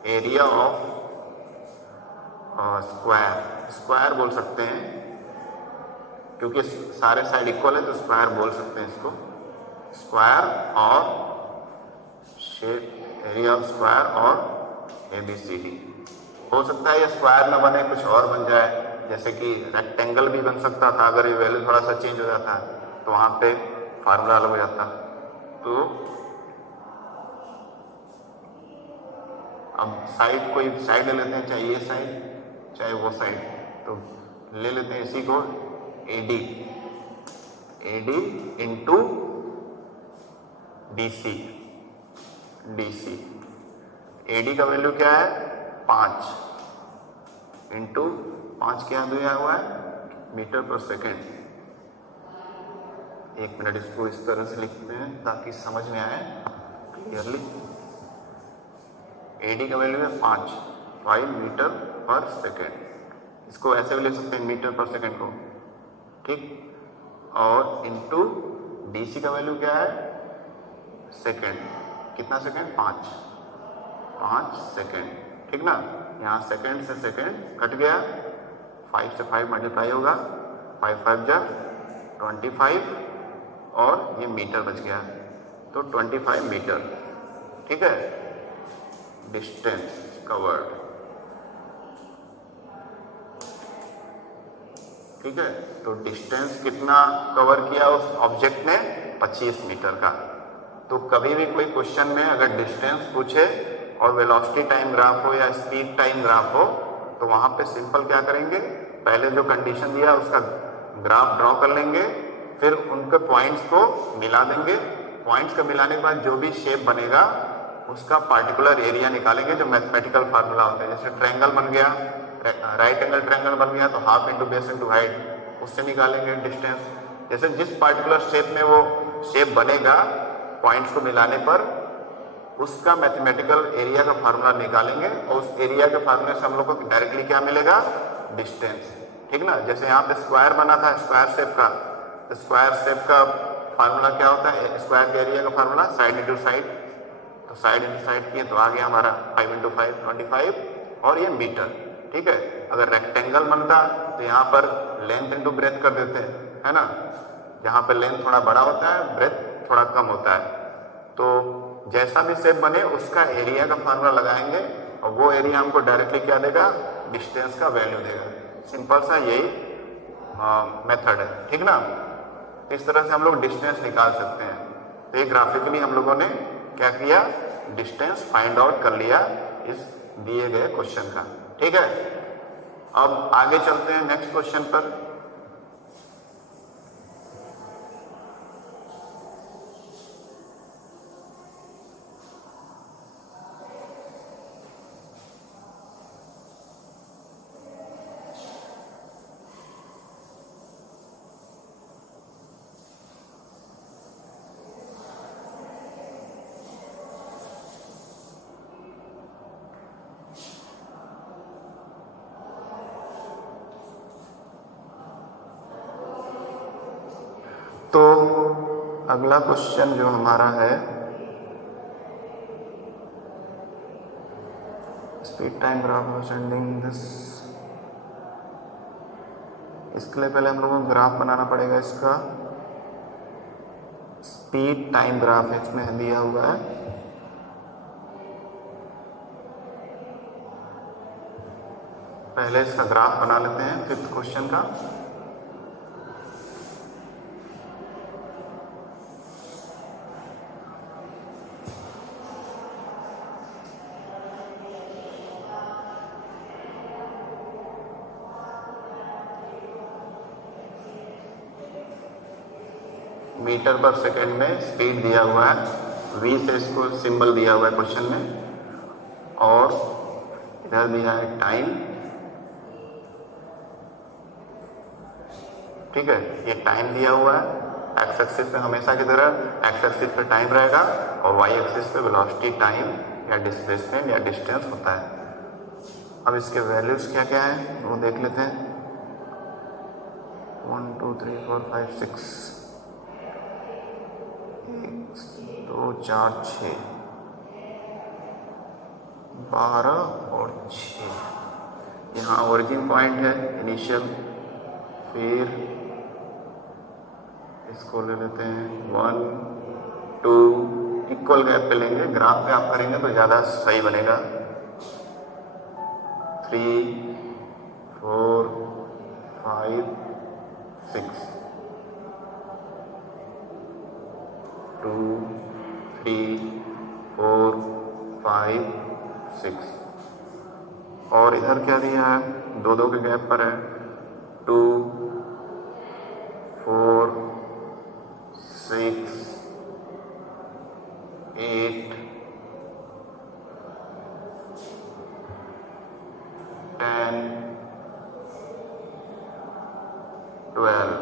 area of square बोल सकते हैं, क्योंकि सारे साइड इक्वल है तो स्क्वायर बोल सकते हैं इसको, स्क्वायर और शेप एरिया ऑफ स्क्वायर और ए बी सी डी। हो सकता है ये स्क्वायर ना बने, कुछ और बन जाए, जैसे कि रेक्टेंगल भी बन सकता था, अगर ये वैल्यू थोड़ा सा चेंज हो जाता तो वहाँ पे फार्मूला अलग हो जाता। तो अब साइड, कोई साइड ले लेते हैं, चाहे ये साइड चाहे वो साइड, तो ले लेते हैं इसी को A D into D C. A D का वैल्यू क्या है, 5 इंटू 5 क्या दिया हुआ है, मीटर पर सेकेंड। एक मिनट, इसको इस तरह से लिखते हैं ताकि समझ में आए क्लियरली। ए डी का वैल्यू है 5 मीटर पर सेकेंड, इसको ऐसे भी लिख सकते हैं मीटर पर सेकेंड को, ठीक। और इंटू डी सी का वैल्यू क्या है, सेकेंड, कितना सेकेंड, 5 सेकेंड, ठीक ना। यहाँ सेकेंड से सेकेंड कट गया, 5 से 5 मल्टीप्लाई होगा, 5 5 जा 25, और ये मीटर बच गया, तो 25 मीटर, ठीक है, डिस्टेंस कवर्ड, ठीक है। तो डिस्टेंस कितना कवर किया उस ऑब्जेक्ट ने, 25 मीटर का। तो कभी भी कोई क्वेश्चन में अगर डिस्टेंस पूछे और वेलोसिटी टाइम ग्राफ हो या स्पीड टाइम ग्राफ हो, तो वहाँ पे सिंपल क्या करेंगे, पहले जो कंडीशन दिया उसका ग्राफ ड्रॉ कर लेंगे, फिर उनके पॉइंट्स को मिला देंगे, पॉइंट्स को मिलाने के बाद जो भी शेप बनेगा उसका पार्टिकुलर एरिया निकालेंगे, जो मैथमेटिकल फार्मूला होता है। जैसे ट्रायंगल बन गया, राइट एंगल ट्रायंगल बन गया, तो half into base into height, उससे निकालेंगे डिस्टेंस। जैसे जिस पार्टिकुलर शेप में वो शेप बनेगा, पॉइंट्स को मिलाने पर उसका मैथमेटिकल एरिया का फार्मूला निकालेंगे, और उस एरिया के फार्मूले से हम लोग को डायरेक्टली क्या मिलेगा, डिस्टेंस, ठीक ना। जैसे यहाँ पे स्क्वायर बना था, स्क्वायर शेप का, स्क्वायर शेप का फार्मूला क्या होता है, स्क्वायर के एरिया का फार्मूला साइड इंटू साइड, तो साइड इंटू साइड किए तो आ गया हमारा 5 इंटू 5 25, और ये मीटर, ठीक है। अगर रेक्टेंगल बनता तो यहाँ पर लेंथ इंटू ब्रेथ कर देते हैं, है ना, जहाँ पर लेंथ थोड़ा बड़ा होता है, ब्रेथ थोड़ा कम होता है। तो जैसा भी शेप बने उसका एरिया का फार्मूला लगाएंगे, और वो एरिया हमको डायरेक्टली क्या देगा, डिस्टेंस का वैल्यू देगा। सिंपल सा यही मेथड है, ठीक ना। इस तरह से हम लोग डिस्टेंस निकाल सकते हैं। तो ये ग्राफिकली हम लोगों ने क्या किया, डिस्टेंस फाइंड आउट कर लिया इस दिए गए क्वेश्चन का, ठीक है। अब आगे चलते हैं नेक्स्ट क्वेश्चन पर। तो अगला क्वेश्चन जो हमारा है, speed time graph of sending this. इसके लिए पहले हम लोगों को ग्राफ बनाना पड़ेगा इसका। स्पीड टाइम ग्राफ इसमें दिया हुआ है। पहले इसका ग्राफ बना लेते हैं 5th क्वेश्चन का। मीटर पर सेकेंड में स्पीड दिया हुआ है, v से इसको सिंबल दिया हुआ है क्वेश्चन में, और इधर दिया है टाइम। ठीक है, ये टाइम दिया हुआ है। एक्स एक्सिस पे हमेशा की तरह एक्स एक्सिस पे टाइम रहेगा और वाई एक्सिस पे वेलोसिटी टाइम या डिस्प्लेसमेंट या डिस्टेंस होता है। अब इसके वैल्यूज क्या क्या हैं वो देख लेते हैं। 1 2 3 4 5 6 1 2 4 6 12 और 6। यहाँ ओरिजिन पॉइंट है इनिशियल, फिर इसको ले लेते हैं 1 2, इक्वल गैप पे लेंगे। ग्राफ पे आप करेंगे तो ज़्यादा सही बनेगा। 3 4 5 6 2 3 4 5 6। और इधर क्या दिया है, 2 2 के गैप पर है। 2 4 6 8 10 12।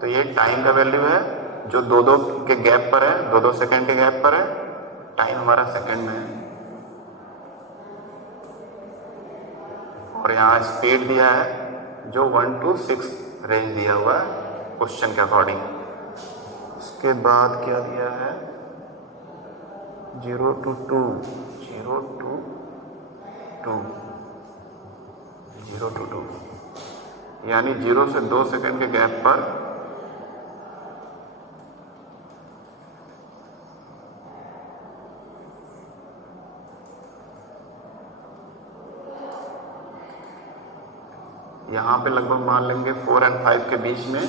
तो ये टाइम का वैल्यू है जो 2 2 के गैप पर है, 2 2 सेकेंड के गैप पर है। टाइम हमारा सेकेंड में है। और यहाँ स्पीड दिया है जो 1 to 6 रेंज दिया हुआ है क्वेश्चन के अकॉर्डिंग। उसके बाद क्या दिया है, 0 to 2 0 to 2 0 to 2, यानी 0 से 2 सेकंड के गैप पर यहाँ पे लगभग मान लेंगे 4 और 5 के बीच में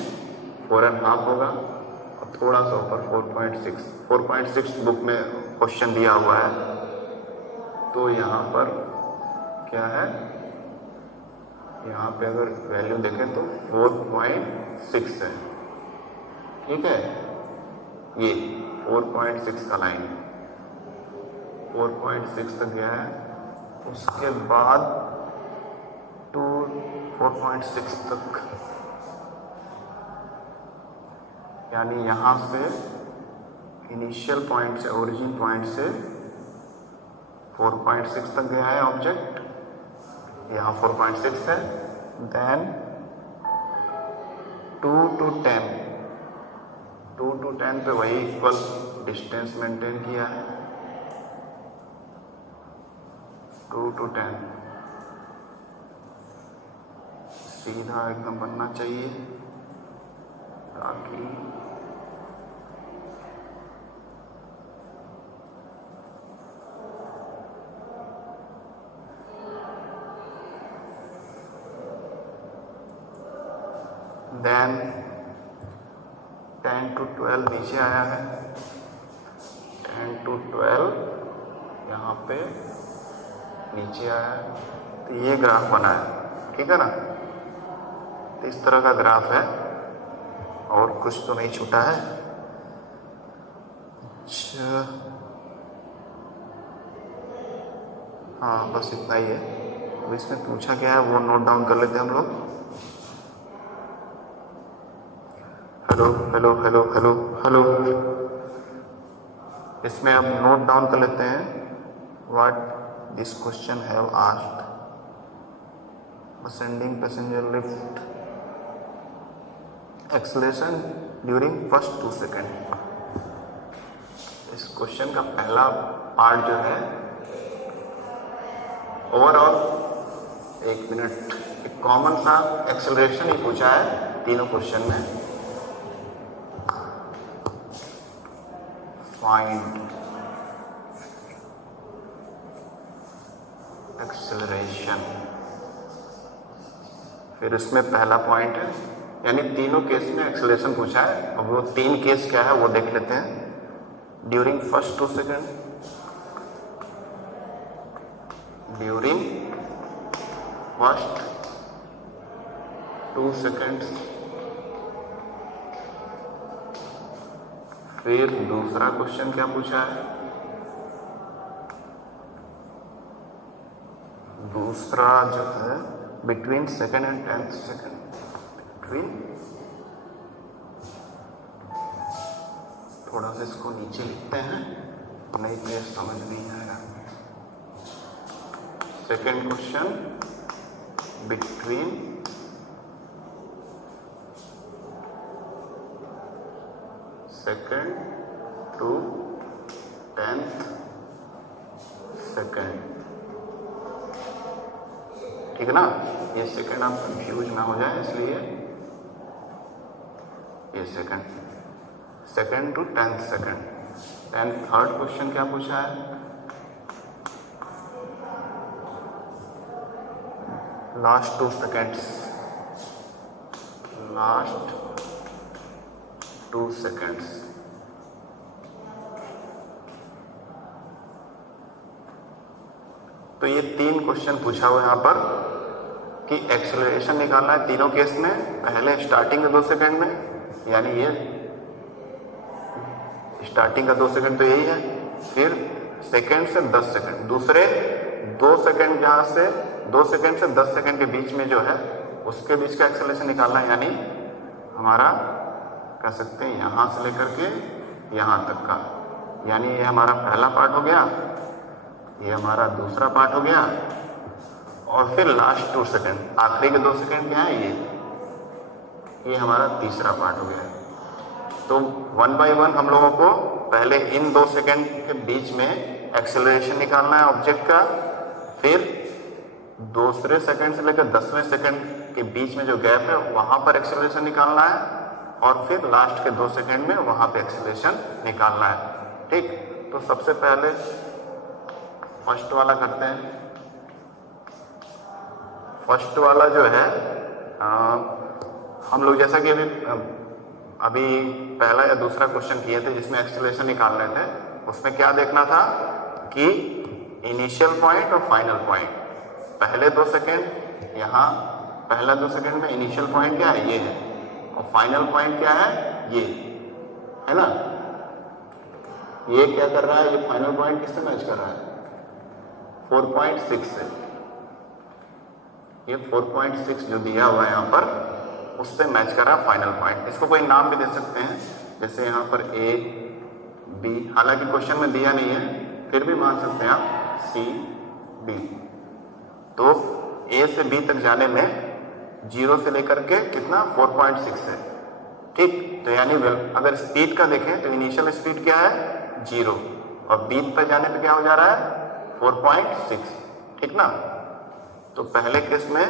4.5 होगा, और थोड़ा सा ऊपर 4.6 बुक में क्वेश्चन दिया हुआ है। तो यहाँ पर क्या है, यहाँ पे अगर वैल्यू देखें तो 4.6 है। ठीक है, ये 4.6 का लाइन 4.6 तक गया है। उसके बाद 4.6 तक, यानी यहाँ से इनिशियल पॉइंट से, ओरिजिन पॉइंट से 4.6 तक गया है ऑब्जेक्ट। यहाँ 4.6 है। देन 2 to 10 पे वही इक्वल डिस्टेंस मेंटेन किया है। 2 to 10 सीधा एकदम बनना चाहिए ताकि देन 10 to 12 नीचे आया है। 10 to 12 यहाँ पे नीचे आया है। तो ये ग्राफ बना है, ठीक है ना। तो इस तरह का ग्राफ है, और कुछ तो नहीं छूटा है। अच्छा, हाँ बस इतना ही है। अब इसमें पूछा क्या है वो नोट डाउन कर लेते हैं हम लोग। Hello hello hello hello hello, इसमें अब नोट डाउन कर लेते हैं what this question have asked. Ascending passenger lift acceleration during first 2 second. इस क्वेश्चन का पहला पार्ट जो है ओवरऑल 1 मिनट, एक कॉमन सा एक्सेलरेशन ही पूछा है तीनों क्वेश्चन में। फाइंड एक्सेलरेशन, फिर उसमें पहला पॉइंट है, यानी तीनों केस में एक्सेलरेशन पूछा है। अब वो 3 केस क्या है वो देख लेते हैं। During first 2 second, during first 2 seconds, फिर दूसरा क्वेश्चन क्या पूछा है, दूसरा जो है between second and 10th second, between, थोड़ा सा इसको नीचे लिखते हैं, नहीं तो समझ नहीं आएगा। Second question between second to 10th second, ठीक है ना। ये सेकेंड आप कंफ्यूज ना हो जाए इसलिए ये second to 10th second. Then third question क्या पूछा है, लास्ट 2 सेकेंड्स, लास्ट 2 सेकेंड्स। तो ये 3 क्वेश्चन पूछा हुआ है यहाँ पर कि एक्सेलरेशन निकालना है तीनों केस में। पहले स्टार्टिंग के 2 सेकेंड में, यानी ये स्टार्टिंग का 2 सेकेंड तो यही है, फिर सेकेंड से 10 सेकेंड, दूसरे 2 सेकेंड जहाँ से 2 सेकेंड से 10 सेकेंड के बीच में जो है उसके बीच का एक्सेलरेशन निकालना है। यानी हमारा कह सकते हैं यहाँ से लेकर के यहाँ तक का, यानी ये हमारा पहला पार्ट हो गया, ये हमारा दूसरा पार्ट हो गया, और फिर लास्ट 2 सेकेंड, आखिरी के 2 सेकेंड क्या है ये हमारा तीसरा पार्ट हो गया। तो 1 बाय 1 हम लोगों को पहले इन 2 सेकेंड के बीच में एक्सेलरेशन निकालना है ऑब्जेक्ट का, फिर दूसरे सेकेंड से लेकर 10वें सेकेंड के बीच में जो गैप है वहाँ पर एक्सेलरेशन निकालना है, और फिर लास्ट के 2 सेकेंड में वहाँ पे एक्सेलरेशन निकालना है। ठीक, तो सबसे पहले फर्स्ट वाला करते हैं। फर्स्ट वाला जो है हम लोग जैसा कि अभी पहला या दूसरा क्वेश्चन किए थे जिसमें एक्सेलरेशन निकालने थे, उसमें क्या देखना था कि इनिशियल पॉइंट और फाइनल पॉइंट, पहले 2 सेकेंड यहाँ, पहला 2 सेकेंड में इनिशियल पॉइंट क्या है ये है, और फाइनल पॉइंट क्या है ये है ना। ये क्या कर रहा है, ये फाइनल पॉइंट किससे मैच कर रहा है, 4.6 से। ये 4.6 जो दिया हुआ है यहाँ पर उससे मैच कर रहा है फाइनल पॉइंट। इसको कोई नाम भी दे सकते हैं, जैसे यहाँ पर A, B, हालांकि क्वेश्चन में दिया नहीं है, फिर भी मान सकते हैं आप C, B। तो A से B तक जाने में 0 से लेकर के कितना 4.6 है। ठीक, तो यानी अगर स्पीड का देखें तो इनिशियल स्पीड क्या है 0, और B पर जाने पे क्या हो जा रहा है 4.6। ठीक ना। तो पहले केस में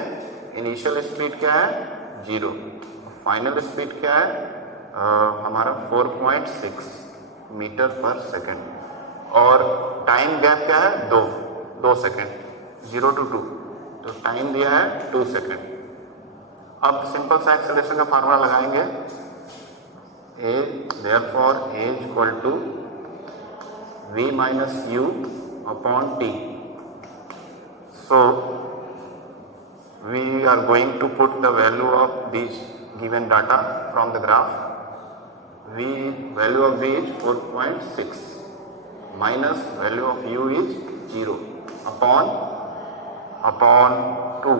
इनिशियल स्पीड क्या है 0, फाइनल स्पीड क्या है हमारा 4.6 मीटर पर सेकेंड, और टाइम गैप क्या है 2 सेकेंड, 0 to 2, तो टाइम दिया है 2 सेकेंड। अब सिंपल सा एक्सेलरेशन का फार्मूला लगाएंगे, therefore A is equal to v minus u upon t. So we are going to put the value of these given data from the graph. Value of v is 4.6 minus value of u is 0 upon 2,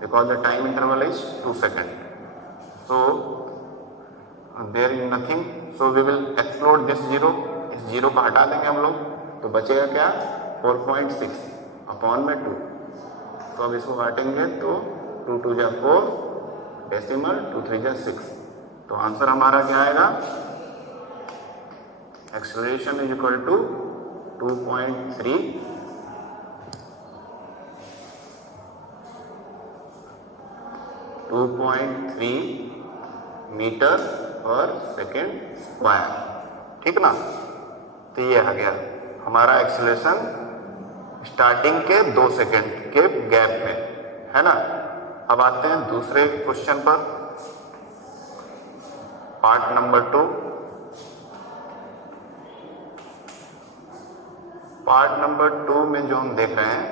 because the time interval is 2 seconds. So there is nothing, so we will exclude this 0, इस 0 को हटा देंगे हम लोग, तो बचेगा क्या 4.6 upon में 2। तो अब इसको काटेंगे तो 2 2 जा 4 डेसिमल 2 3 जा 6, तो आंसर हमारा क्या आएगा, acceleration is equal to 2.3 2.3 metre पर सेकेंड स्क्वायर, ठीक ना। तो ये आ गया हमारा एक्सीलरेशन स्टार्टिंग के 2 सेकेंड के गैप में, है ना। अब आते हैं दूसरे क्वेश्चन पर, पार्ट नंबर 2। पार्ट नंबर 2 में जो हम देख रहे हैं,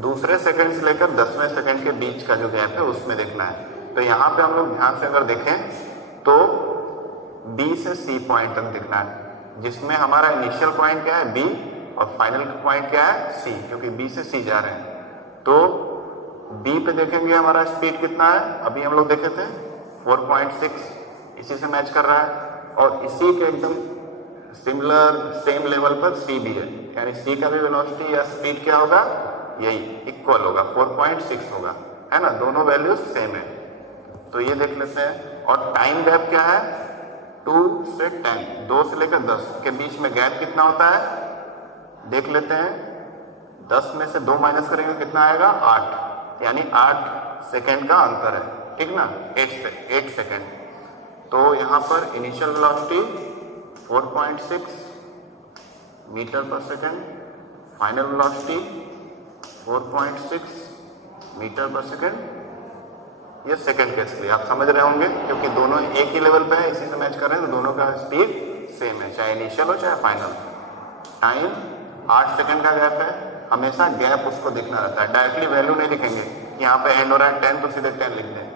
दूसरे सेकंड से लेकर 10वें सेकंड के बीच का जो गैप है उसमें देखना है। तो यहाँ पे हम लोग ध्यान से अगर देखें तो B से C पॉइंट तक देखना है, जिसमें हमारा इनिशियल पॉइंट क्या है B और फाइनल पॉइंट क्या है C, क्योंकि B से C जा रहे हैं। तो B पे देखेंगे हमारा स्पीड कितना है, अभी हम लोग देखे थे 4.6, इसी से मैच कर रहा है। और इसी के एकदम सेम लेवल पर C भी है, यानी C का भी वेलोसिटी या स्पीड क्या होगा, यही इक्वल होगा, 4.6 होगा, है ना। दोनों वैल्यूज सेम है। तो ये देख लेते हैं। और टाइम गैप क्या है, 2 से 10, 2 से लेकर 10 के बीच में गैप कितना होता है, देख लेते हैं। 10 में से 2 माइनस करेंगे कितना आएगा, 8, यानी 8 सेकेंड का अंतर है, ठीक ना, 8 सेकेंड। तो यहाँ पर इनिशियल वेलोसिटी 4.6 मीटर पर सेकेंड, फाइनल वेलोसिटी 4.6 मीटर पर सेकेंड। ये सेकेंड केस के लिए आप समझ रहे होंगे, क्योंकि दोनों एक ही लेवल पे है, इसी से मैच कर रहे हैं, तो दोनों का स्पीड सेम है, चाहे इनिशियल हो चाहे फाइनल। टाइम 8 सेकेंड का गैप है, हमेशा गैप उसको देखना रहता है, डायरेक्टली वैल्यू नहीं लिखेंगे कि यहाँ पे एंड हो रहा है 10 तो सीधे 10 लिख दें।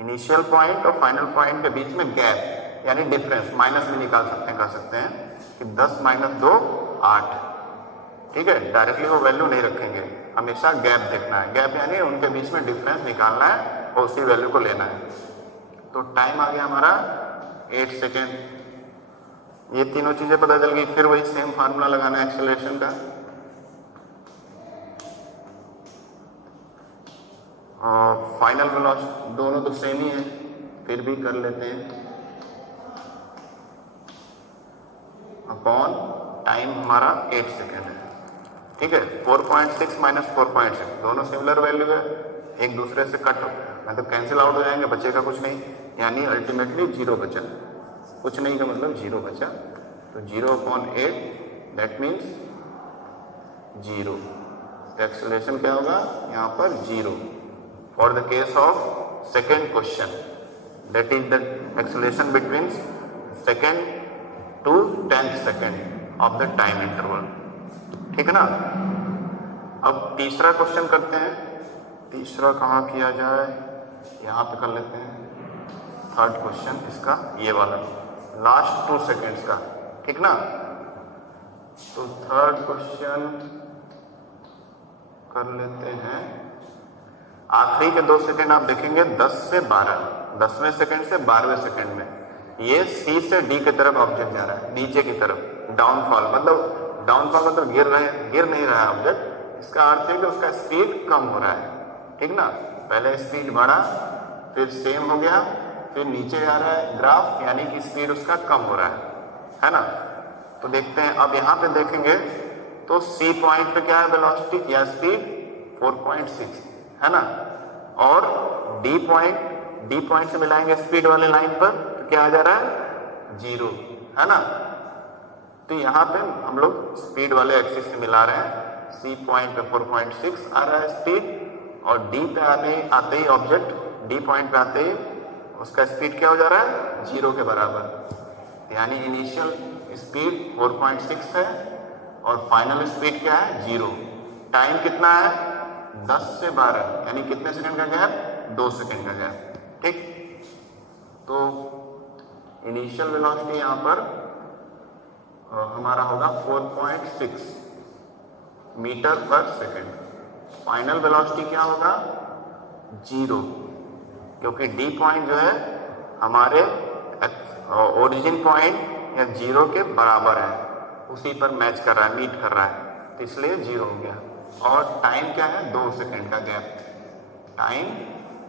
इनिशियल पॉइंट और फाइनल पॉइंट के बीच में गैप, यानी डिफरेंस, माइनस भी निकाल सकते हैं, कह सकते हैं कि 10 - 2 8, ठीक है। डायरेक्टली वो वैल्यू नहीं रखेंगे, हमेशा गैप देखना है। गैप यानी उनके बीच में डिफरेंस निकालना है और उसी वैल्यू को लेना है। तो टाइम आ गया हमारा 8 सेकेंड। ये तीनों चीजें पता चल गई। फिर वही सेम फार्मूला लगाना है एक्सेलरेशन का। और फाइनल वेलोसिटी दोनों तो सेम ही है, फिर भी कर लेते हैं, अपॉन टाइम हमारा 8 सेकेंड है, ठीक है। 4.6 - 4.6 दोनों सिमिलर वैल्यू है, एक दूसरे से कट मतलब कैंसिल आउट हो जाएंगे, बचेगा कुछ नहीं, यानी अल्टीमेटली 0 बचा। कुछ नहीं का मतलब 0 बचा, तो 0/8 दैट मीन्स 0। एक्सेलरेशन क्या होगा यहाँ पर 0 for the case of second question, that is the acceleration between second to 10th second of the time interval, ठीक है ना। अब तीसरा क्वेश्चन करते हैं। तीसरा कहाँ किया जाए, यहाँ पे कर लेते हैं। थर्ड क्वेश्चन इसका ये वाला, लास्ट 2 सेकेंड्स का, ठीक ना। तो थर्ड क्वेश्चन कर लेते हैं। आखिरी के 2 सेकेंड आप देखेंगे 10 से 12, 10वें सेकेंड से 12वें सेकेंड में ये C से D की तरफ ऑब्जेक्ट जा रहा है, नीचे की तरफ, डाउनफॉल मतलब गिर नहीं रहा है ऑब्जेक्ट। इसका अर्थ है कि उसका स्पीड कम हो रहा है, ठीक ना। पहले स्पीड बढ़ा, फिर सेम हो गया, फिर नीचे आ रहा है ग्राफ, यानी कि स्पीड उसका कम हो रहा है ना। तो देखते हैं, अब यहाँ पे देखेंगे तो C पॉइंट पे क्या है वेलोसिटी या स्पीड 4.6, है ना। और D पॉइंट से मिलाएंगे स्पीड वाले लाइन पर, तो क्या आ जा रहा है 0, है ना। तो यहाँ पे हम लोग स्पीड वाले एक्सिस से मिला रहे हैं। C पॉइंट पे 4.6 आ रहा है स्पीड, और D पे आते ही ऑब्जेक्ट D पॉइंट पे आते ही उसका स्पीड क्या हो जा रहा है 0 के बराबर, यानी इनिशियल स्पीड 4.6 है और फाइनल स्पीड क्या है 0। टाइम कितना है 10 से 12, यानी कितने सेकंड का गैप, 2 सेकंड का गैप, ठीक। तो इनिशियल वेलोसिटी यहाँ पर हमारा होगा 4.6 मीटर पर सेकेंड। फाइनल वेलोसिटी क्या होगा 0, क्योंकि D पॉइंट जो है हमारे ओरिजिन पॉइंट या 0 के बराबर है, उसी पर मैच कर रहा है, मीट कर रहा है, तो इसलिए 0 हो गया। और टाइम क्या है 2 सेकेंड का gap, time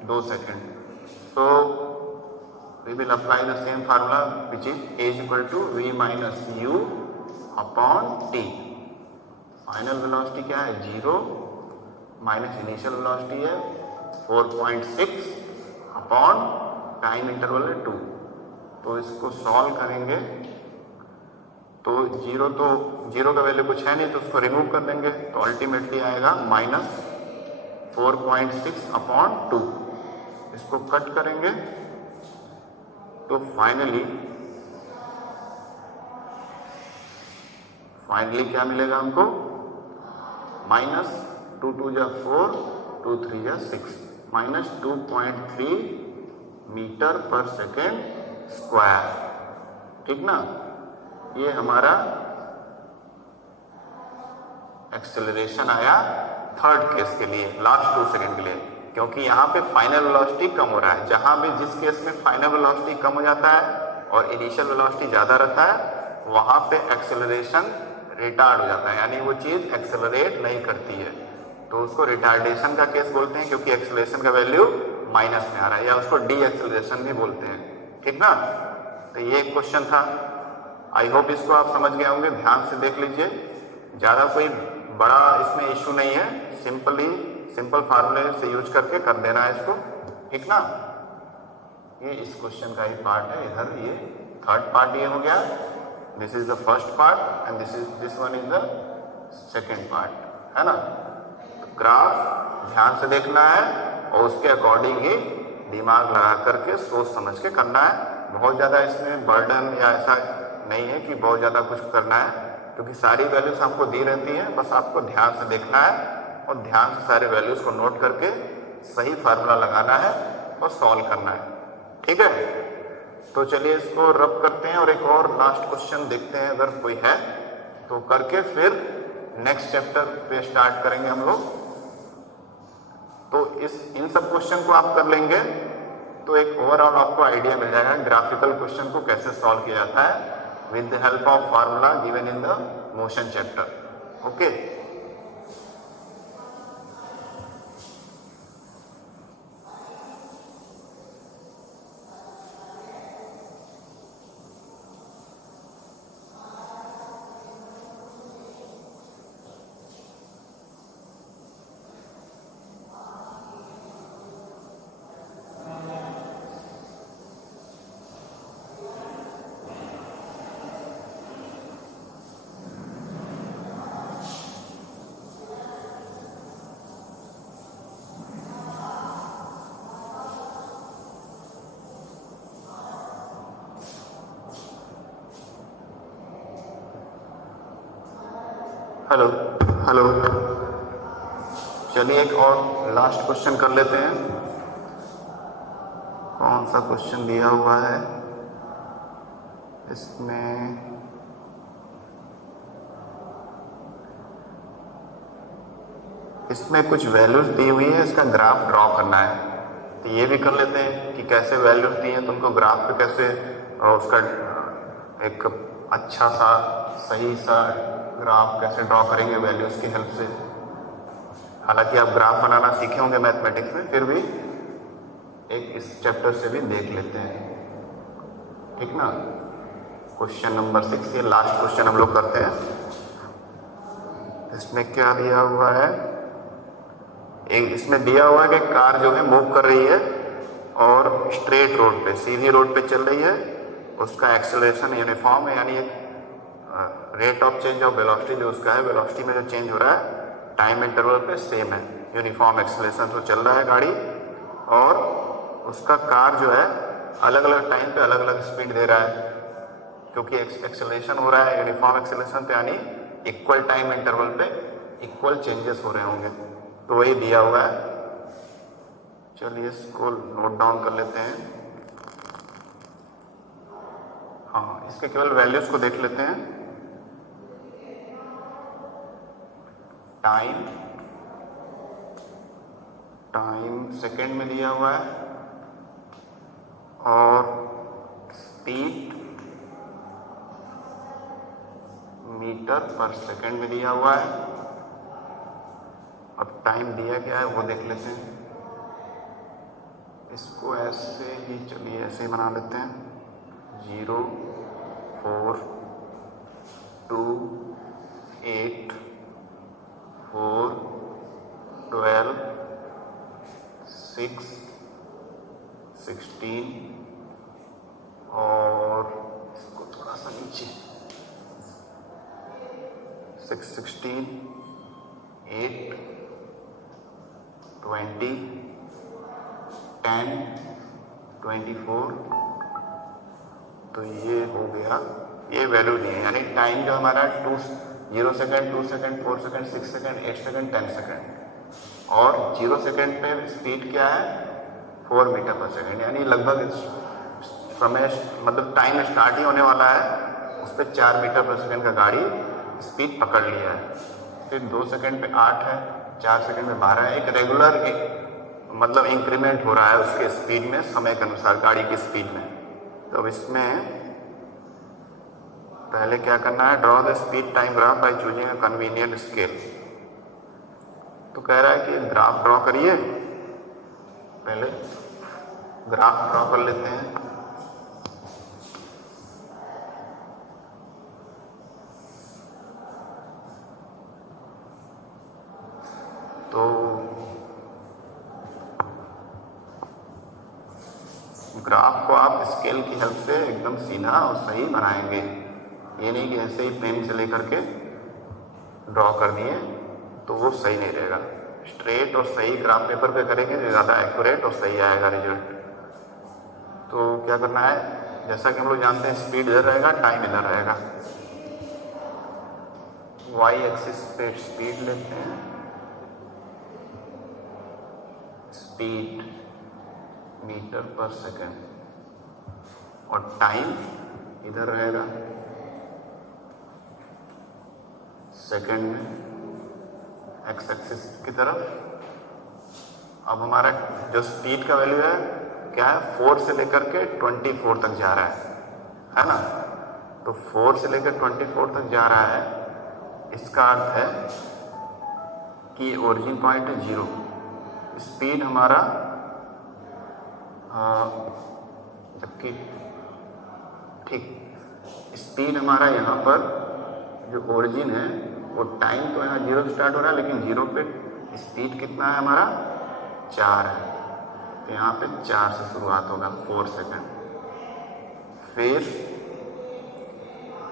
2 second. So we will apply the same formula which is A = V - U upon T। Final velocity क्या है 0 माइनस इनिशियल वेलोसिटी है 4.6 अपॉन टाइम इंटरवल है 2। तो इसको सॉल्व करेंगे तो जीरो का वैल्यू कुछ है नहीं तो उसको रिमूव कर देंगे, तो अल्टीमेटली आएगा -4.6 अपॉन 2। इसको कट करेंगे तो फाइनली क्या मिलेगा हमको, -2 2 जा 4, 2 3 जा 6, -2.3 मीटर पर सेकेंड स्क्वायर। ठीक ना, ये हमारा एक्सेलरेशन आया थर्ड केस के लिए, लास्ट 2 सेकेंड के लिए, क्योंकि यहाँ पे फाइनल वेलोसिटी कम हो रहा है। जहाँ भी जिस केस में फाइनल वेलोसिटी कम हो जाता है और इनिशियल वेलोसिटी ज़्यादा रहता है, वहाँ पे एक्सेलरेशन रिटार्ड हो जाता है, यानी वो चीज़ एक्सेलरेट नहीं करती है, तो उसको रिटार्डेशन का केस बोलते हैं, क्योंकि एक्सेलरेशन का वैल्यू माइनस में आ रहा है, या उसको डी एक्सेलरेशन भी बोलते हैं। ठीक ना, तो ये एक क्वेश्चन था। आई होप इसको आप समझ गए होंगे, ध्यान से देख लीजिए, ज़्यादा कोई बड़ा इसमें इशू नहीं है, सिंपल फार्मूले से यूज करके कर देना है इसको। ठीक ना, ये इस क्वेश्चन का ही पार्ट है। इधर ये थर्ड पार्ट ये हो गया, this is the first part and this one is the second part, है ना। तो ग्राफ ध्यान से देखना है और उसके अकॉर्डिंग ही दिमाग लगा करके सोच समझ के करना है। बहुत ज़्यादा इसमें बर्डन या ऐसा नहीं है कि बहुत ज़्यादा कुछ करना है, क्योंकि सारी वैल्यूज आपको दी रहती हैं, बस आपको ध्यान से देखना है और ध्यान से सारे वैल्यूज को नोट करके सही फार्मूला लगाना है और सॉल्व करना है। ठीक है, तो चलिए इसको रब करते हैं और एक और लास्ट क्वेश्चन देखते हैं, अगर कोई है तो करके फिर नेक्स्ट चैप्टर पे स्टार्ट करेंगे हम लोग। तो इन सब क्वेश्चन को आप कर लेंगे तो एक ओवरऑल आपको आइडिया मिल जाएगा ग्राफिकल क्वेश्चन को कैसे सॉल्व किया जाता है with the help of formula given in the motion chapter. Okay. Hello hello, चलिए एक और लास्ट क्वेश्चन कर लेते हैं। कौन सा क्वेश्चन दिया हुआ है इसमें कुछ वैल्यूज दी हुई है, इसका ग्राफ ड्रॉ करना है। तो ये भी कर लेते हैं कि कैसे वैल्यूज दी हैं तो उनको ग्राफ पे कैसे उसका एक अच्छा सा सही सा ग्राफ कैसे ड्रॉ करेंगे वैल्यूज की हेल्प से। हालांकि आप ग्राफ बनाना सीखे होंगे मैथमेटिक्स में, फिर भी एक इस चैप्टर से भी देख लेते हैं। ठीक ना, क्वेश्चन नंबर 6, ये लास्ट क्वेश्चन हम लोग करते हैं। इसमें क्या दिया हुआ है, इसमें दिया हुआ है कि कार जो है मूव कर रही है और स्ट्रेट रोड पे, सीधी रोड पे चल रही है, उसका एक्सेलरेशन यूनिफॉर्म है, यानी एक rate of change of velocity जो उसका है, वेलोसिटी में जो चेंज हो रहा है टाइम इंटरवल पे सेम है, यूनिफॉर्म एक्सेलरेशन से चल रहा है गाड़ी, और उसका कार जो है अलग अलग टाइम पे अलग अलग स्पीड दे रहा है, क्योंकि एक्सेलरेशन हो रहा है यूनिफॉर्म एक्सेलरेशन पे, यानी इक्वल टाइम इंटरवल पे इक्वल चेंजेस हो रहे होंगे। तो वही दिया हुआ है। चलिए इसको नोट डाउन कर लेते हैं। हाँ, इसके केवल वैल्यूज को देख लेते हैं। टाइम सेकेंड में दिया हुआ है और स्पीड मीटर पर सेकेंड में दिया हुआ है। अब टाइम दिया क्या है वो देख लेते हैं। इसको ऐसे ही, चलिए ऐसे ही बना लेते हैं, 0 4 2 8 4 12 6, 16 और इसको थोड़ा सा नीचे 6, 16, 8, 20, 10, 24। तो ये हो गया, ये वैल्यू नहीं है, यानी टाइम जो हमारा 0 second, 2 second, 4 second, 6 second, 8 second, 10 second और 0 सेकेंड पे स्पीड क्या है 4 मीटर पर सेकेंड, यानी लगभग समय मतलब टाइम स्टार्ट ही होने वाला है, उस पर 4 मीटर पर सेकेंड का गाड़ी स्पीड पकड़ लिया है। फिर 2 सेकेंड पे 8 है, 4 सेकेंड में 12 है, एक रेगुलर मतलब इंक्रीमेंट हो रहा है उसके स्पीड में समय के अनुसार गाड़ी की स्पीड में। तो अब इसमें पहले क्या करना है, draw the speed time graph by choosing a convenient scale. तो कह रहा है कि ग्राफ ड्रॉ करिए, पहले ग्राफ ड्रॉ कर लेते हैं। तो ग्राफ को आप स्केल की हेल्प से एकदम सीधा और सही बनाएंगे, ये नहीं कि ऐसे ही पेन से लेकर के ड्रॉ कर दिए तो वो सही नहीं रहेगा। स्ट्रेट और सही ग्राफ पेपर पे करेंगे तो ज़्यादा एक्यूरेट और सही आएगा रिजल्ट। तो क्या करना है, जैसा कि हम लोग जानते हैं स्पीड इधर रहेगा, टाइम इधर रहेगा। वाई एक्सिस पे स्पीड लेते हैं, स्पीड मीटर पर सेकेंड और टाइम इधर रहेगा सेकेंड में एक्स एक्सिस की तरफ। अब हमारा जो स्पीड का वैल्यू है क्या है, 4 से लेकर के 24 तक जा रहा है ना। तो 4 से लेकर 24 तक जा रहा है, इसका अर्थ है कि ओरिजिन पॉइंट है 0। स्पीड हमारा जबकि ठीक स्पीड हमारा यहाँ पर जो ओरिजिन है वो टाइम तो यहाँ 0 से स्टार्ट हो रहा है, लेकिन 0 पे स्पीड कितना है हमारा 4 है। तो यहाँ पे 4 से शुरुआत होगा 4 सेकेंड, फिर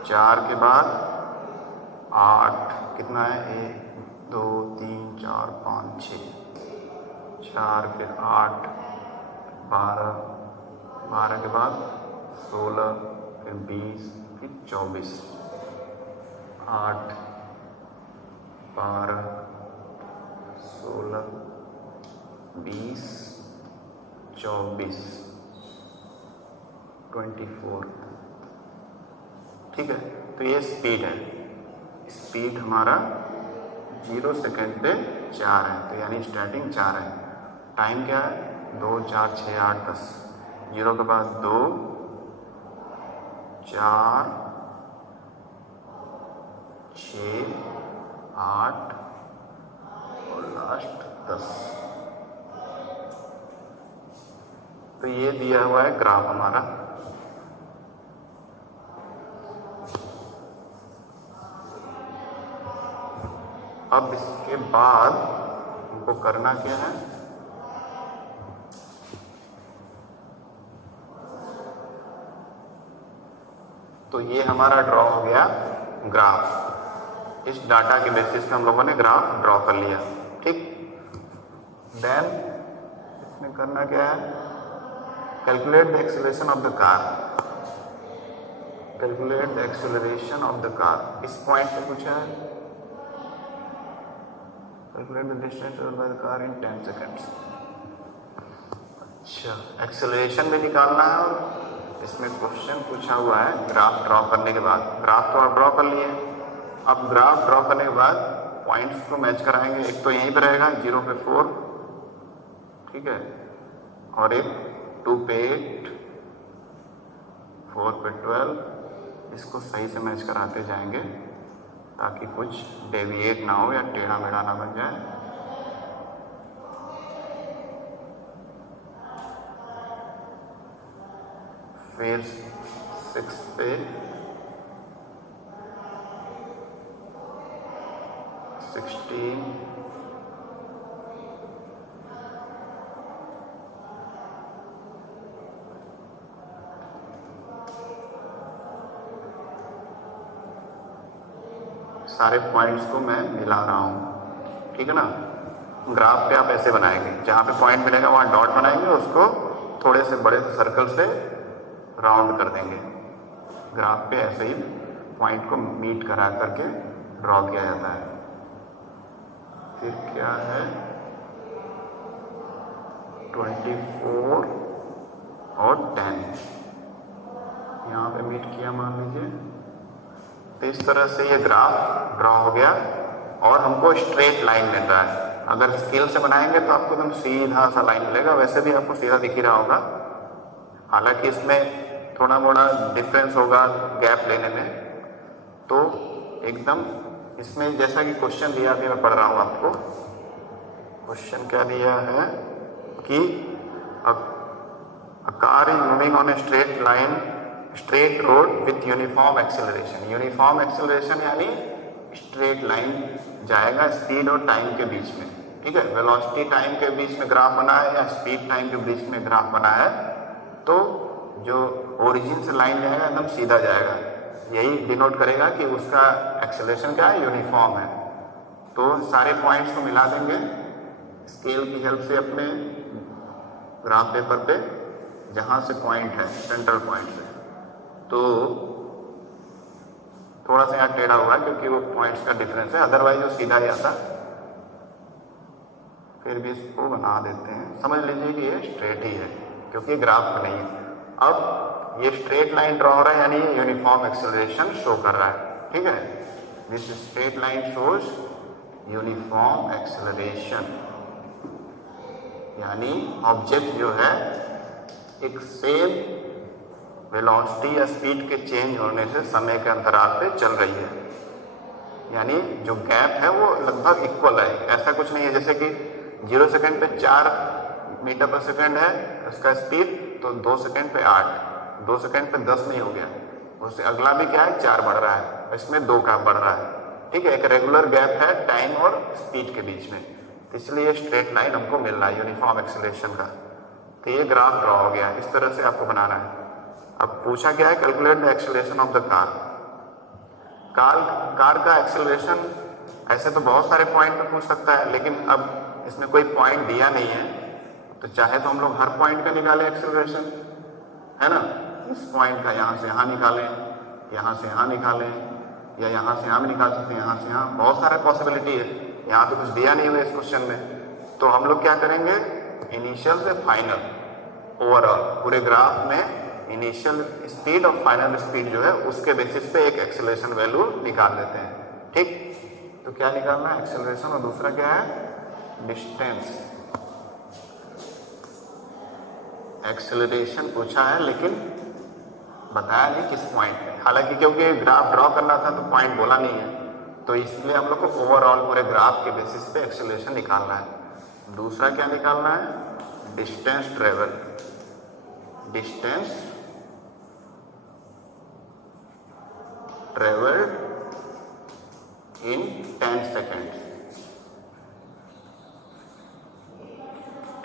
4 के बाद 8 कितना है 1, 2, 3, 4, 5, 6, 4 फिर 8, 12, 12 के बाद 16 फिर 20 फिर 24, 8, 12, 16, 20, 24, 24। ठीक है, तो ये स्पीड है। स्पीड हमारा 0 सेकेंड पे 4 है, तो यानी स्टार्टिंग 4 है। टाइम क्या है 2, 4, 6, 8, 10। 0 के बाद 2, 4, 6, 8 और लास्ट 10। तो ये दिया हुआ है ग्राफ हमारा। अब इसके बाद हमको करना क्या है, तो ये हमारा ड्रॉ हो गया ग्राफ। इस डाटा के बेसिस पे हम लोगों ने ग्राफ ड्रॉ कर लिया। ठीक, देन इसमें करना क्या है, calculate the acceleration of the car. Calculate the acceleration of the car, इस पॉइंट पे पूछा है। Calculate the distance travelled by the car in 10 seconds. अच्छा, एक्सेलरेशन भी निकालना है और इसमें क्वेश्चन पूछा हुआ है ग्राफ ड्रॉ करने के बाद। ग्राफ तो आप ड्रॉ कर लिए, अब ग्राफ ड्रॉ करने के बाद पॉइंट्स को मैच कराएंगे। एक तो यहीं पे रहेगा 0 पे 4, ठीक है, और एक 2 पे 8, 4 पे 12। इसको सही से मैच कराते जाएंगे ताकि कुछ डेविएट ना हो या टेढ़ा मेढ़ा ना बन जाए। फिर 6 पे 16, सारे पॉइंट्स को मैं मिला रहा हूँ, ठीक है ना। ग्राफ पे आप ऐसे बनाएंगे, जहाँ पे पॉइंट मिलेगा वहाँ डॉट बनाएंगे, उसको थोड़े से बड़े से सर्कल से राउंड कर देंगे। ग्राफ पे ऐसे ही पॉइंट को मीट करा करके ड्रॉ किया जाता है। फिर क्या है 24 और 10 यहाँ पे मीट किया मान लीजिए। तो इस तरह से ये ग्राफ ड्रॉ हो गया और हमको स्ट्रेट लाइन मिलता है। अगर स्केल से बनाएंगे तो आपको एकदम सीधा सा लाइन मिलेगा, वैसे भी आपको सीधा दिख ही रहा होगा। हालांकि इसमें थोड़ा मोड़ा डिफरेंस होगा गैप लेने में। तो एकदम इसमें जैसा कि क्वेश्चन दिया अभी मैं पढ़ रहा हूँ आपको। क्वेश्चन क्या दिया है कि a car is moving on a straight road with uniform acceleration। Uniform acceleration यानी स्ट्रेट लाइन जाएगा स्पीड और टाइम के बीच में, ठीक है। वेलोसिटी टाइम के बीच में ग्राफ बना है या स्पीड टाइम के बीच में ग्राफ बना है, तो जो ओरिजिन से लाइन जाएगा एकदम सीधा जाएगा। यही डिनोट करेगा कि उसका एक्सेलरेशन क्या है, यूनिफॉर्म है। तो सारे पॉइंट्स को मिला देंगे स्केल की हेल्प से अपने ग्राफ पेपर पे, जहाँ से पॉइंट है सेंट्रल पॉइंट से। तो थोड़ा सा यहाँ टेढ़ा हुआ है क्योंकि वो पॉइंट्स का डिफरेंस है, अदरवाइज वो सीधा ही आता। फिर भी इसको बना देते हैं, समझ लीजिए कि ये स्ट्रेट ही है क्योंकि ग्राफ में नहीं है। अब ये स्ट्रेट लाइन ड्रॉ हो रहा है यानी यूनिफॉर्म एक्सेलरेशन शो कर रहा है, ठीक है। This straight line shows uniform acceleration, यानी ऑब्जेक्ट जो है एक सेम वेलोसिटी या स्पीड के चेंज होने से समय के अंतराल पे चल रही है। यानी जो गैप है वो लगभग इक्वल है, ऐसा कुछ नहीं है जैसे कि 0 सेकेंड पे 4 मीटर पर सेकेंड है उसका स्पीड, तो 2 सेकेंड पे 8, 2 सेकेंड पे 10 नहीं हो गया। उससे अगला भी क्या है 4 बढ़ रहा है, इसमें 2 का बढ़ रहा है, ठीक है। एक रेगुलर गैप है टाइम और स्पीड के बीच में, इसलिए स्ट्रेट लाइन हमको मिल रहा है यूनिफॉर्म एक्सेलरेशन का। तो ये ग्राफ ड्रॉ हो गया, इस तरह से आपको बनाना है। अब पूछा गया है calculate the acceleration of the car. Car का एक्सेलरेशन ऐसे तो बहुत सारे पॉइंट पे पूछ सकता है, लेकिन अब इसमें कोई पॉइंट दिया नहीं है, तो चाहे तो हम लोग हर पॉइंट का निकालें एक्सेलरेशन, है ना। इस पॉइंट का यहाँ से यहाँ निकालें, यहाँ से यहाँ निकालें, या यहाँ से यहाँ भी निकाल सकते हैं, यहाँ से यहाँ, बहुत सारे पॉसिबिलिटी है। यहाँ पे कुछ दिया नहीं हुआ इस क्वेश्चन में, तो हम लोग क्या करेंगे इनिशियल से फाइनल, ओवरऑल पूरे ग्राफ में इनिशियल स्पीड और फाइनल स्पीड जो है उसके बेसिस पे एक एक्सेलरेशन वैल्यू निकाल देते हैं, ठीक। तो क्या निकालना है एक्सेलरेशन, और दूसरा क्या है डिस्टेंस। एक्सेलरेशन पूछा है लेकिन बताया नहीं किस पॉइंट पे, हालांकि क्योंकि ग्राफ ड्रॉ करना था तो पॉइंट बोला नहीं है, तो इसलिए हम लोग को ओवरऑल पूरे ग्राफ के बेसिस पे एक्सेलरेशन निकालना है। दूसरा क्या निकालना है distance travel, distance travelled in 10 seconds,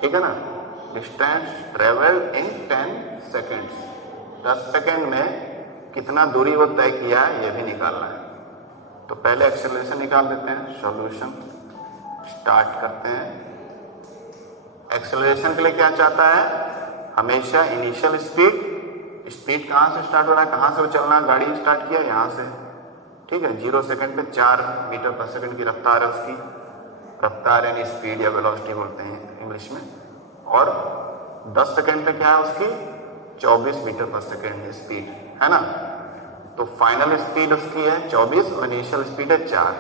ठीक है ना। Distance travelled in 10 seconds, 10 second में कितना दूरी वो तय किया है ये भी निकालना है। तो पहले एक्सेलरेशन निकाल देते हैं, सॉल्यूशन स्टार्ट करते हैं। एक्सेलरेशन के लिए क्या चाहता है, हमेशा इनिशियल स्पीड कहाँ से स्टार्ट हो रहा है, कहाँ से वो चलना, गाड़ी स्टार्ट किया यहाँ से, ठीक है। 0 सेकेंड पे 4 मीटर पर सेकेंड की रफ्तार है, उसकी रफ्तार यानी स्पीड या वेलोसिटी बोलते हैं इंग्लिश में। और 10 सेकेंड पे क्या है उसकी 24 मीटर पर सेकेंड स्पीड, है ना। तो फाइनल स्पीड उसकी है 24 और इनिशियल स्पीड है 4।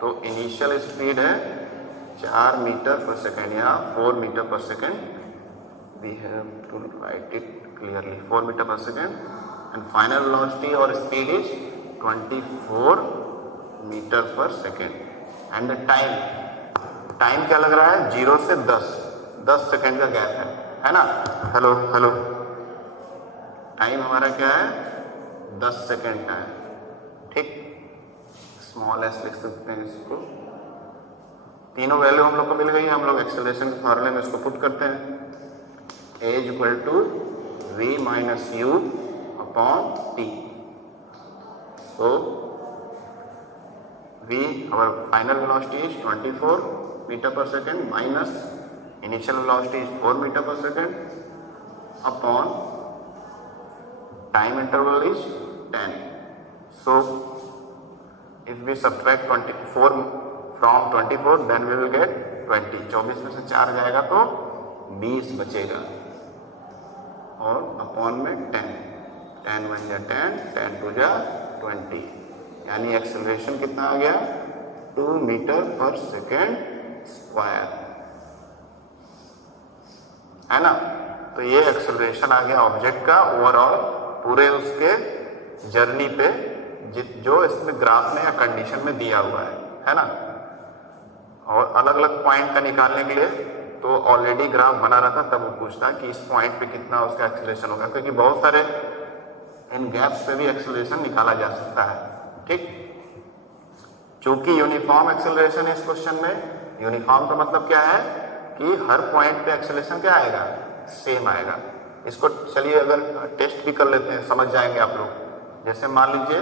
तो इनिशियल स्पीड है 4 मीटर पर सेकेंड या 4 मीटर पर second, we have to write it clearly, 4 metre पर सेकेंड, एंड फाइनल वेलोसिटी और स्पीड इज 24 मीटर पर सेकेंड। एंड द टाइम क्या लग रहा है 0 से 10 सेकेंड का गैप है ना। हेलो हेलो, टाइम हमारा क्या है 10 सेकेंड का है, ठीक। स्मॉल एस लिख सकते हैं इसको। तीनों वैल्यू हम लोग को मिल गई है, हम लोग एक्सेलरेशन के फॉर्मूले में इसको पुट करते हैं, a equal to v minus U upon T. तो v our final velocity is 24 meter per second minus initial velocity is 4 meter per second upon time interval is 10. So if we subtract 24 from 24 then we will get 20. 24 में से 4 जाएगा तो 20 बचेगा और upon में 10, 10 1 जा 10, 10 2 जा 20, यानी एक्सेलरेशन कितना आ गया 2 मीटर पर सेकेंड स्क्वायर, है ना। तो ये एक्सेलरेशन आ गया ऑब्जेक्ट का ओवरऑल पूरे उसके जर्नी पे जो इसमें ग्राफ में या कंडीशन में दिया हुआ है ना। और अलग अलग पॉइंट का निकालने के लिए तो ऑलरेडी ग्राफ बना रहा था, तब वो पूछता कि इस पॉइंट पे कितना उसका एक्सेलरेशन होगा, क्योंकि बहुत सारे इन गैप्स पे भी एक्सेलरेशन निकाला जा सकता है, ठीक। चूंकि यूनिफॉर्म एक्सेलरेशन है इस क्वेश्चन में, यूनिफॉर्म का मतलब क्या है कि हर पॉइंट पे एक्सेलरेशन क्या आएगा, सेम आएगा। इसको चलिए अगर टेस्ट भी कर लेते हैं, समझ जाएंगे आप लोग। जैसे मान लीजिए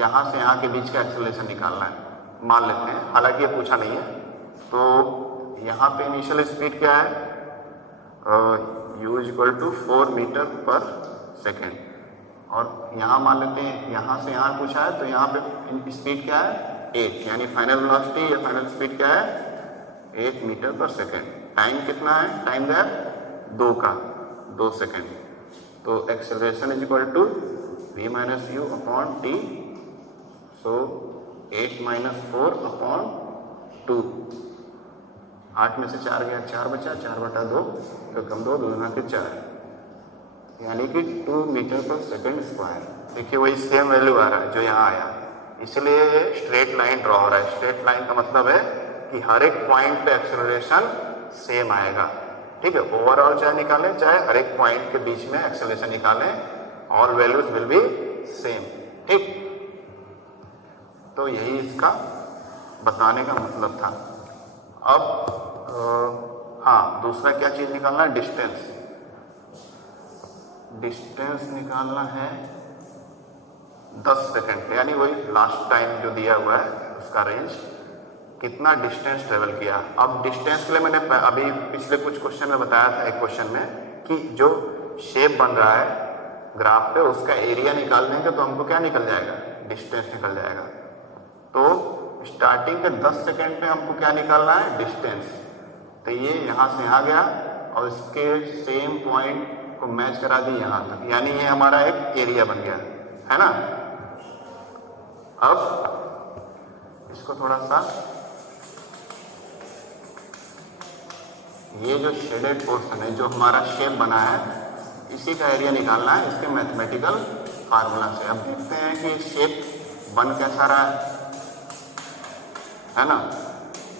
यहाँ से यहाँ के बीच का एक्सेलरेशन निकालना है, मान लेते हैं, हालांकि ये पूछा नहीं है। तो यहाँ पे इनिशियल स्पीड क्या है, u इक्वल टू 4 मीटर पर सेकेंड, और यहाँ मान लेते हैं यहाँ से यहाँ पूछा है तो यहाँ पे स्पीड क्या है 8, यानी फाइनल वेलोसिटी या फाइनल स्पीड क्या है 8 मीटर पर सेकेंड। टाइम कितना है, टाइम गैप 2 का 2 सेकेंड। तो acceleration is equal to v minus U upon T, so 8 minus 4 upon 2, 8 में से 4 गया 4 बचा, 4/2 तो कम 2 2 के 4, यानी कि 2 मीटर पर सेकेंड स्क्वायर। देखिए वही सेम वैल्यू आ रहा है जो यहाँ आया, इसलिए ये स्ट्रेट लाइन ड्रॉ हो रहा है। स्ट्रेट लाइन का मतलब है कि हर एक पॉइंट पे एक्सेलरेशन सेम आएगा, ठीक है। ओवरऑल चाहे निकालें चाहे हर एक पॉइंट के बीच में एक्सेलरेशन निकालें, all values will be same, ठीक। तो यही इसका बताने का मतलब था। अब हाँ, दूसरा क्या चीज निकालना है, डिस्टेंस। डिस्टेंस निकालना है 10 सेकेंड पे, यानी वही लास्ट टाइम जो दिया हुआ है उसका रेंज, कितना डिस्टेंस ट्रेवल किया। अब डिस्टेंस के लिए मैंने अभी पिछले कुछ क्वेश्चन में बताया था, एक क्वेश्चन में कि जो शेप बन रहा है ग्राफ पे उसका एरिया निकाल देंगे तो हमको क्या निकल जाएगा, डिस्टेंस निकल जाएगा। तो स्टार्टिंग के 10 सेकेंड पे हमको क्या निकालना है, डिस्टेंस। तो ये यहाँ से यहाँ गया और इसके सेम पॉइंट को मैच करा दी यहाँ तक, यानी ये हमारा एक एरिया बन गया, है ना। अब इसको थोड़ा सा, ये जो शेडेड पोर्शन है जो हमारा शेप बना है, इसी का एरिया निकालना है इसके मैथमेटिकल फार्मूला से। अब देखते हैं कि शेप बन कैसा रहा है ना।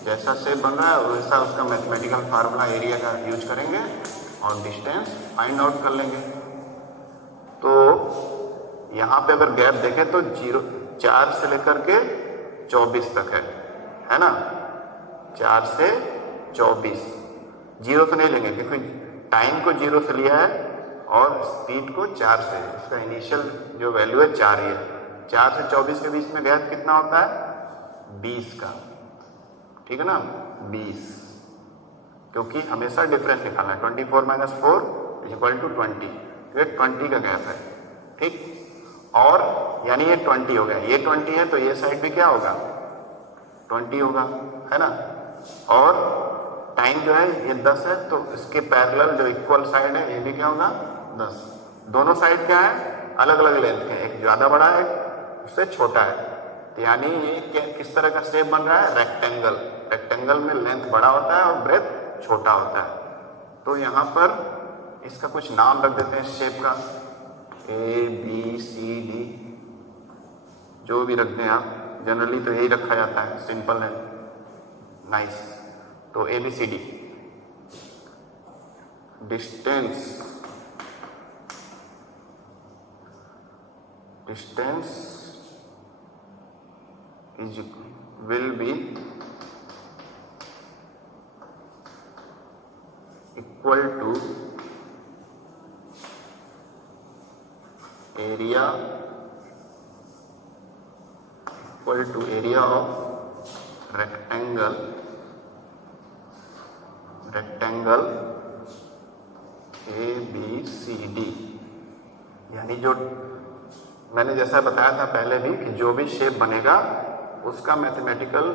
जैसा शेप बन रहा है वैसा उसका मैथमेटिकल फार्मूला एरिया का यूज करेंगे और डिस्टेंस फाइंड आउट कर लेंगे। तो यहाँ पे अगर गैप देखें तो 4 से लेकर के 24 तक है ना। 4 से 24, 0 से नहीं लेंगे क्योंकि टाइम को 0 से लिया है और स्पीड को 4 से, इसका इनिशियल जो वैल्यू है 4 ही है। 4 से 24 के बीच में गैप कितना होता है, 20 का, ठीक है ना, 20, क्योंकि हमेशा डिफरेंस निकालना है। 24 माइनस 4 इज इक्वल टू 20, ये 20 का गैप है, ठीक। और यानी ये 20 हो गया, ये 20 है तो ये साइड भी क्या होगा, 20 होगा, है ना। और टाइम जो है ये 10 है तो इसके पैरेलल जो इक्वल साइड है ये भी क्या होगा, 10। दोनों साइड क्या है, अलग अलग लेंथ के, एक ज़्यादा बड़ा है उससे छोटा है। तो यानी ये किस तरह का शेप बन रहा है, रेक्टेंगल। रेक्टेंगल में लेंथ बड़ा होता है और ब्रेथ छोटा होता है। तो यहाँ पर इसका कुछ नाम रख देते हैं शेप का, ABCD, जो भी रख दें आप, जनरली तो यही रखा जाता है, सिंपल है, नाइस। तो ABCD, distance will be equal to area equal to area of rectangle ABCD, यानी जो मैंने जैसा बताया था पहले भी कि जो भी शेप बनेगा उसका मैथमेटिकल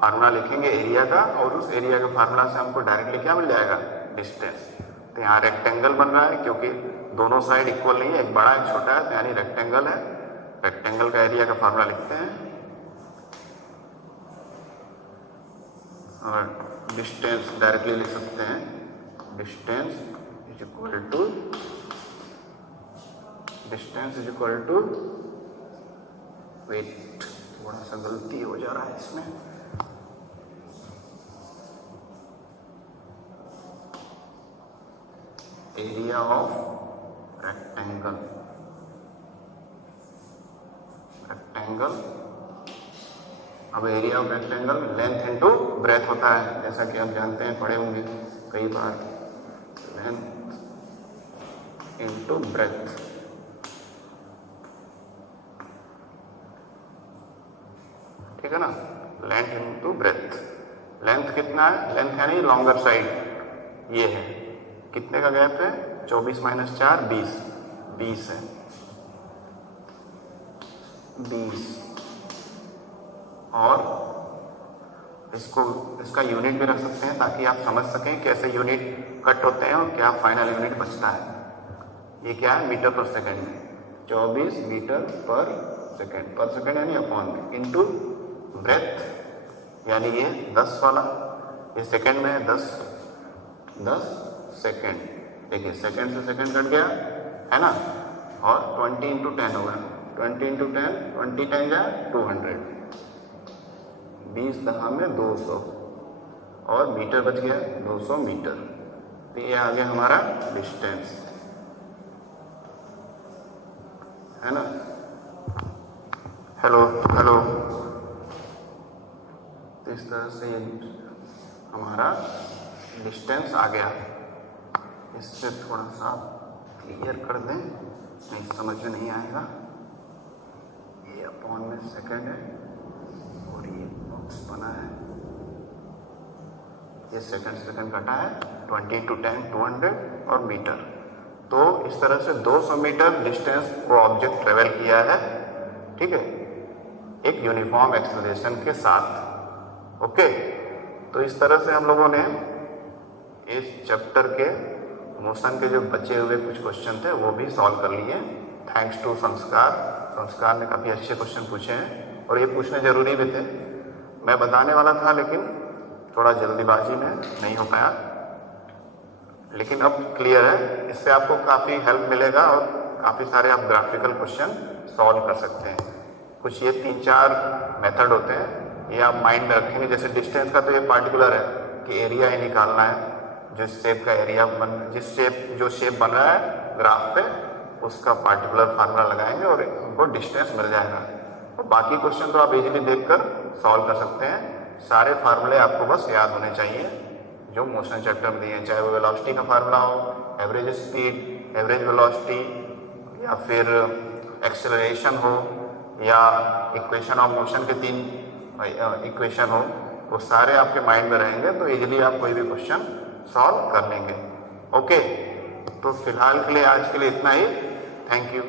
फार्मूला लिखेंगे एरिया का, और उस एरिया के फार्मूला से हमको डायरेक्टली क्या मिल जाएगा, डिस्टेंस। तो यहाँ रेक्टेंगल बन रहा है क्योंकि दोनों साइड इक्वल नहीं है, एक बड़ा एक छोटा है, तो यानी रेक्टेंगल है। रेक्टेंगल का एरिया का फार्मूला लिखते हैं और डिस्टेंस डायरेक्टली लिख सकते हैं, distance is equal to wait. थोड़ा सा गलती हो जा रहा है इसमें, एरिया ऑफ रेक्टेंगल अब area of rectangle length into breadth होता है, जैसा कि आप जानते हैं, पढ़े होंगे कई बार, लेंथ इनटू ब्रेथ। ठीक है ना, लेंथ इनटू ब्रेथ। लेंथ कितना है, लेंथ यानी लॉन्गर साइड ये है, कितने का गैप है, 24 - 4 20 है, 20। और इसका यूनिट भी रख सकते हैं ताकि आप समझ सकें कैसे यूनिट कट होते हैं और क्या फाइनल यूनिट बचता है। ये क्या है, मीटर पर सेकेंड में, 24 मीटर पर सेकेंड यानी अपॉन में, इनटू ब्रेथ यानी ये 10 वाला, ये सेकेंड में है 10 सेकेंड। देखिए सेकेंड से सेकेंड कट गया है ना, और 20 × 10 होगा, 20 × 10 20 10 जाए 200, 20 10 में 200, और मीटर बच गया 200 मीटर। तो ये आ गया हमारा डिस्टेंस, है ना। हेलो, तो इस तरह से ये हमारा डिस्टेंस आ गया। इससे थोड़ा सा क्लियर कर दें, नहीं समझ में नहीं आएगा। ये अपॉन में सेकंड है और ये बॉक्स बना है, ये सेकंड कटा है, 20 × 10 200 और मीटर। तो इस तरह से 200 मीटर डिस्टेंस वो ऑब्जेक्ट ट्रेवल किया है, ठीक है, एक यूनिफॉर्म एक्सेलरेशन के साथ। ओके, तो इस तरह से हम लोगों ने इस चैप्टर के मोशन के जो बचे हुए कुछ क्वेश्चन थे वो भी सॉल्व कर लिए, थैंक्स टू संस्कार ने काफ़ी अच्छे क्वेश्चन पूछे हैं, और ये पूछने जरूरी भी थे। मैं बताने वाला था लेकिन थोड़ा जल्दीबाजी में नहीं हो पाया, लेकिन अब क्लियर है। इससे आपको काफ़ी हेल्प मिलेगा और काफ़ी सारे आप ग्राफिकल क्वेश्चन सॉल्व कर सकते हैं। कुछ ये 3-4 मेथड होते हैं, ये आप माइंड में रखेंगे। जैसे डिस्टेंस का तो ये पार्टिकुलर है कि एरिया ही निकालना है, जिस शेप का एरिया जो शेप बन रहा है ग्राफ पे, उसका पार्टिकुलर फार्मूला लगाएंगे और उनको डिस्टेंस मिल जाएगा। और बाकी क्वेश्चन तो आप इजीली देखकर सॉल्व कर सकते हैं। सारे फार्मूले आपको बस याद होने चाहिए जो मोशन चैप्टर में दिए हैं, चाहे वो वेलोसिटी का फार्मूला हो, एवरेज स्पीड, एवरेज वेलोसिटी, या फिर एक्सेलरेशन हो, या इक्वेशन ऑफ मोशन के 3 इक्वेशन हो, वो सारे आपके माइंड में रहेंगे तो इजीली आप कोई भी क्वेश्चन सॉल्व कर लेंगे। ओके, तो फिलहाल के लिए आज के लिए इतना ही। Thank you.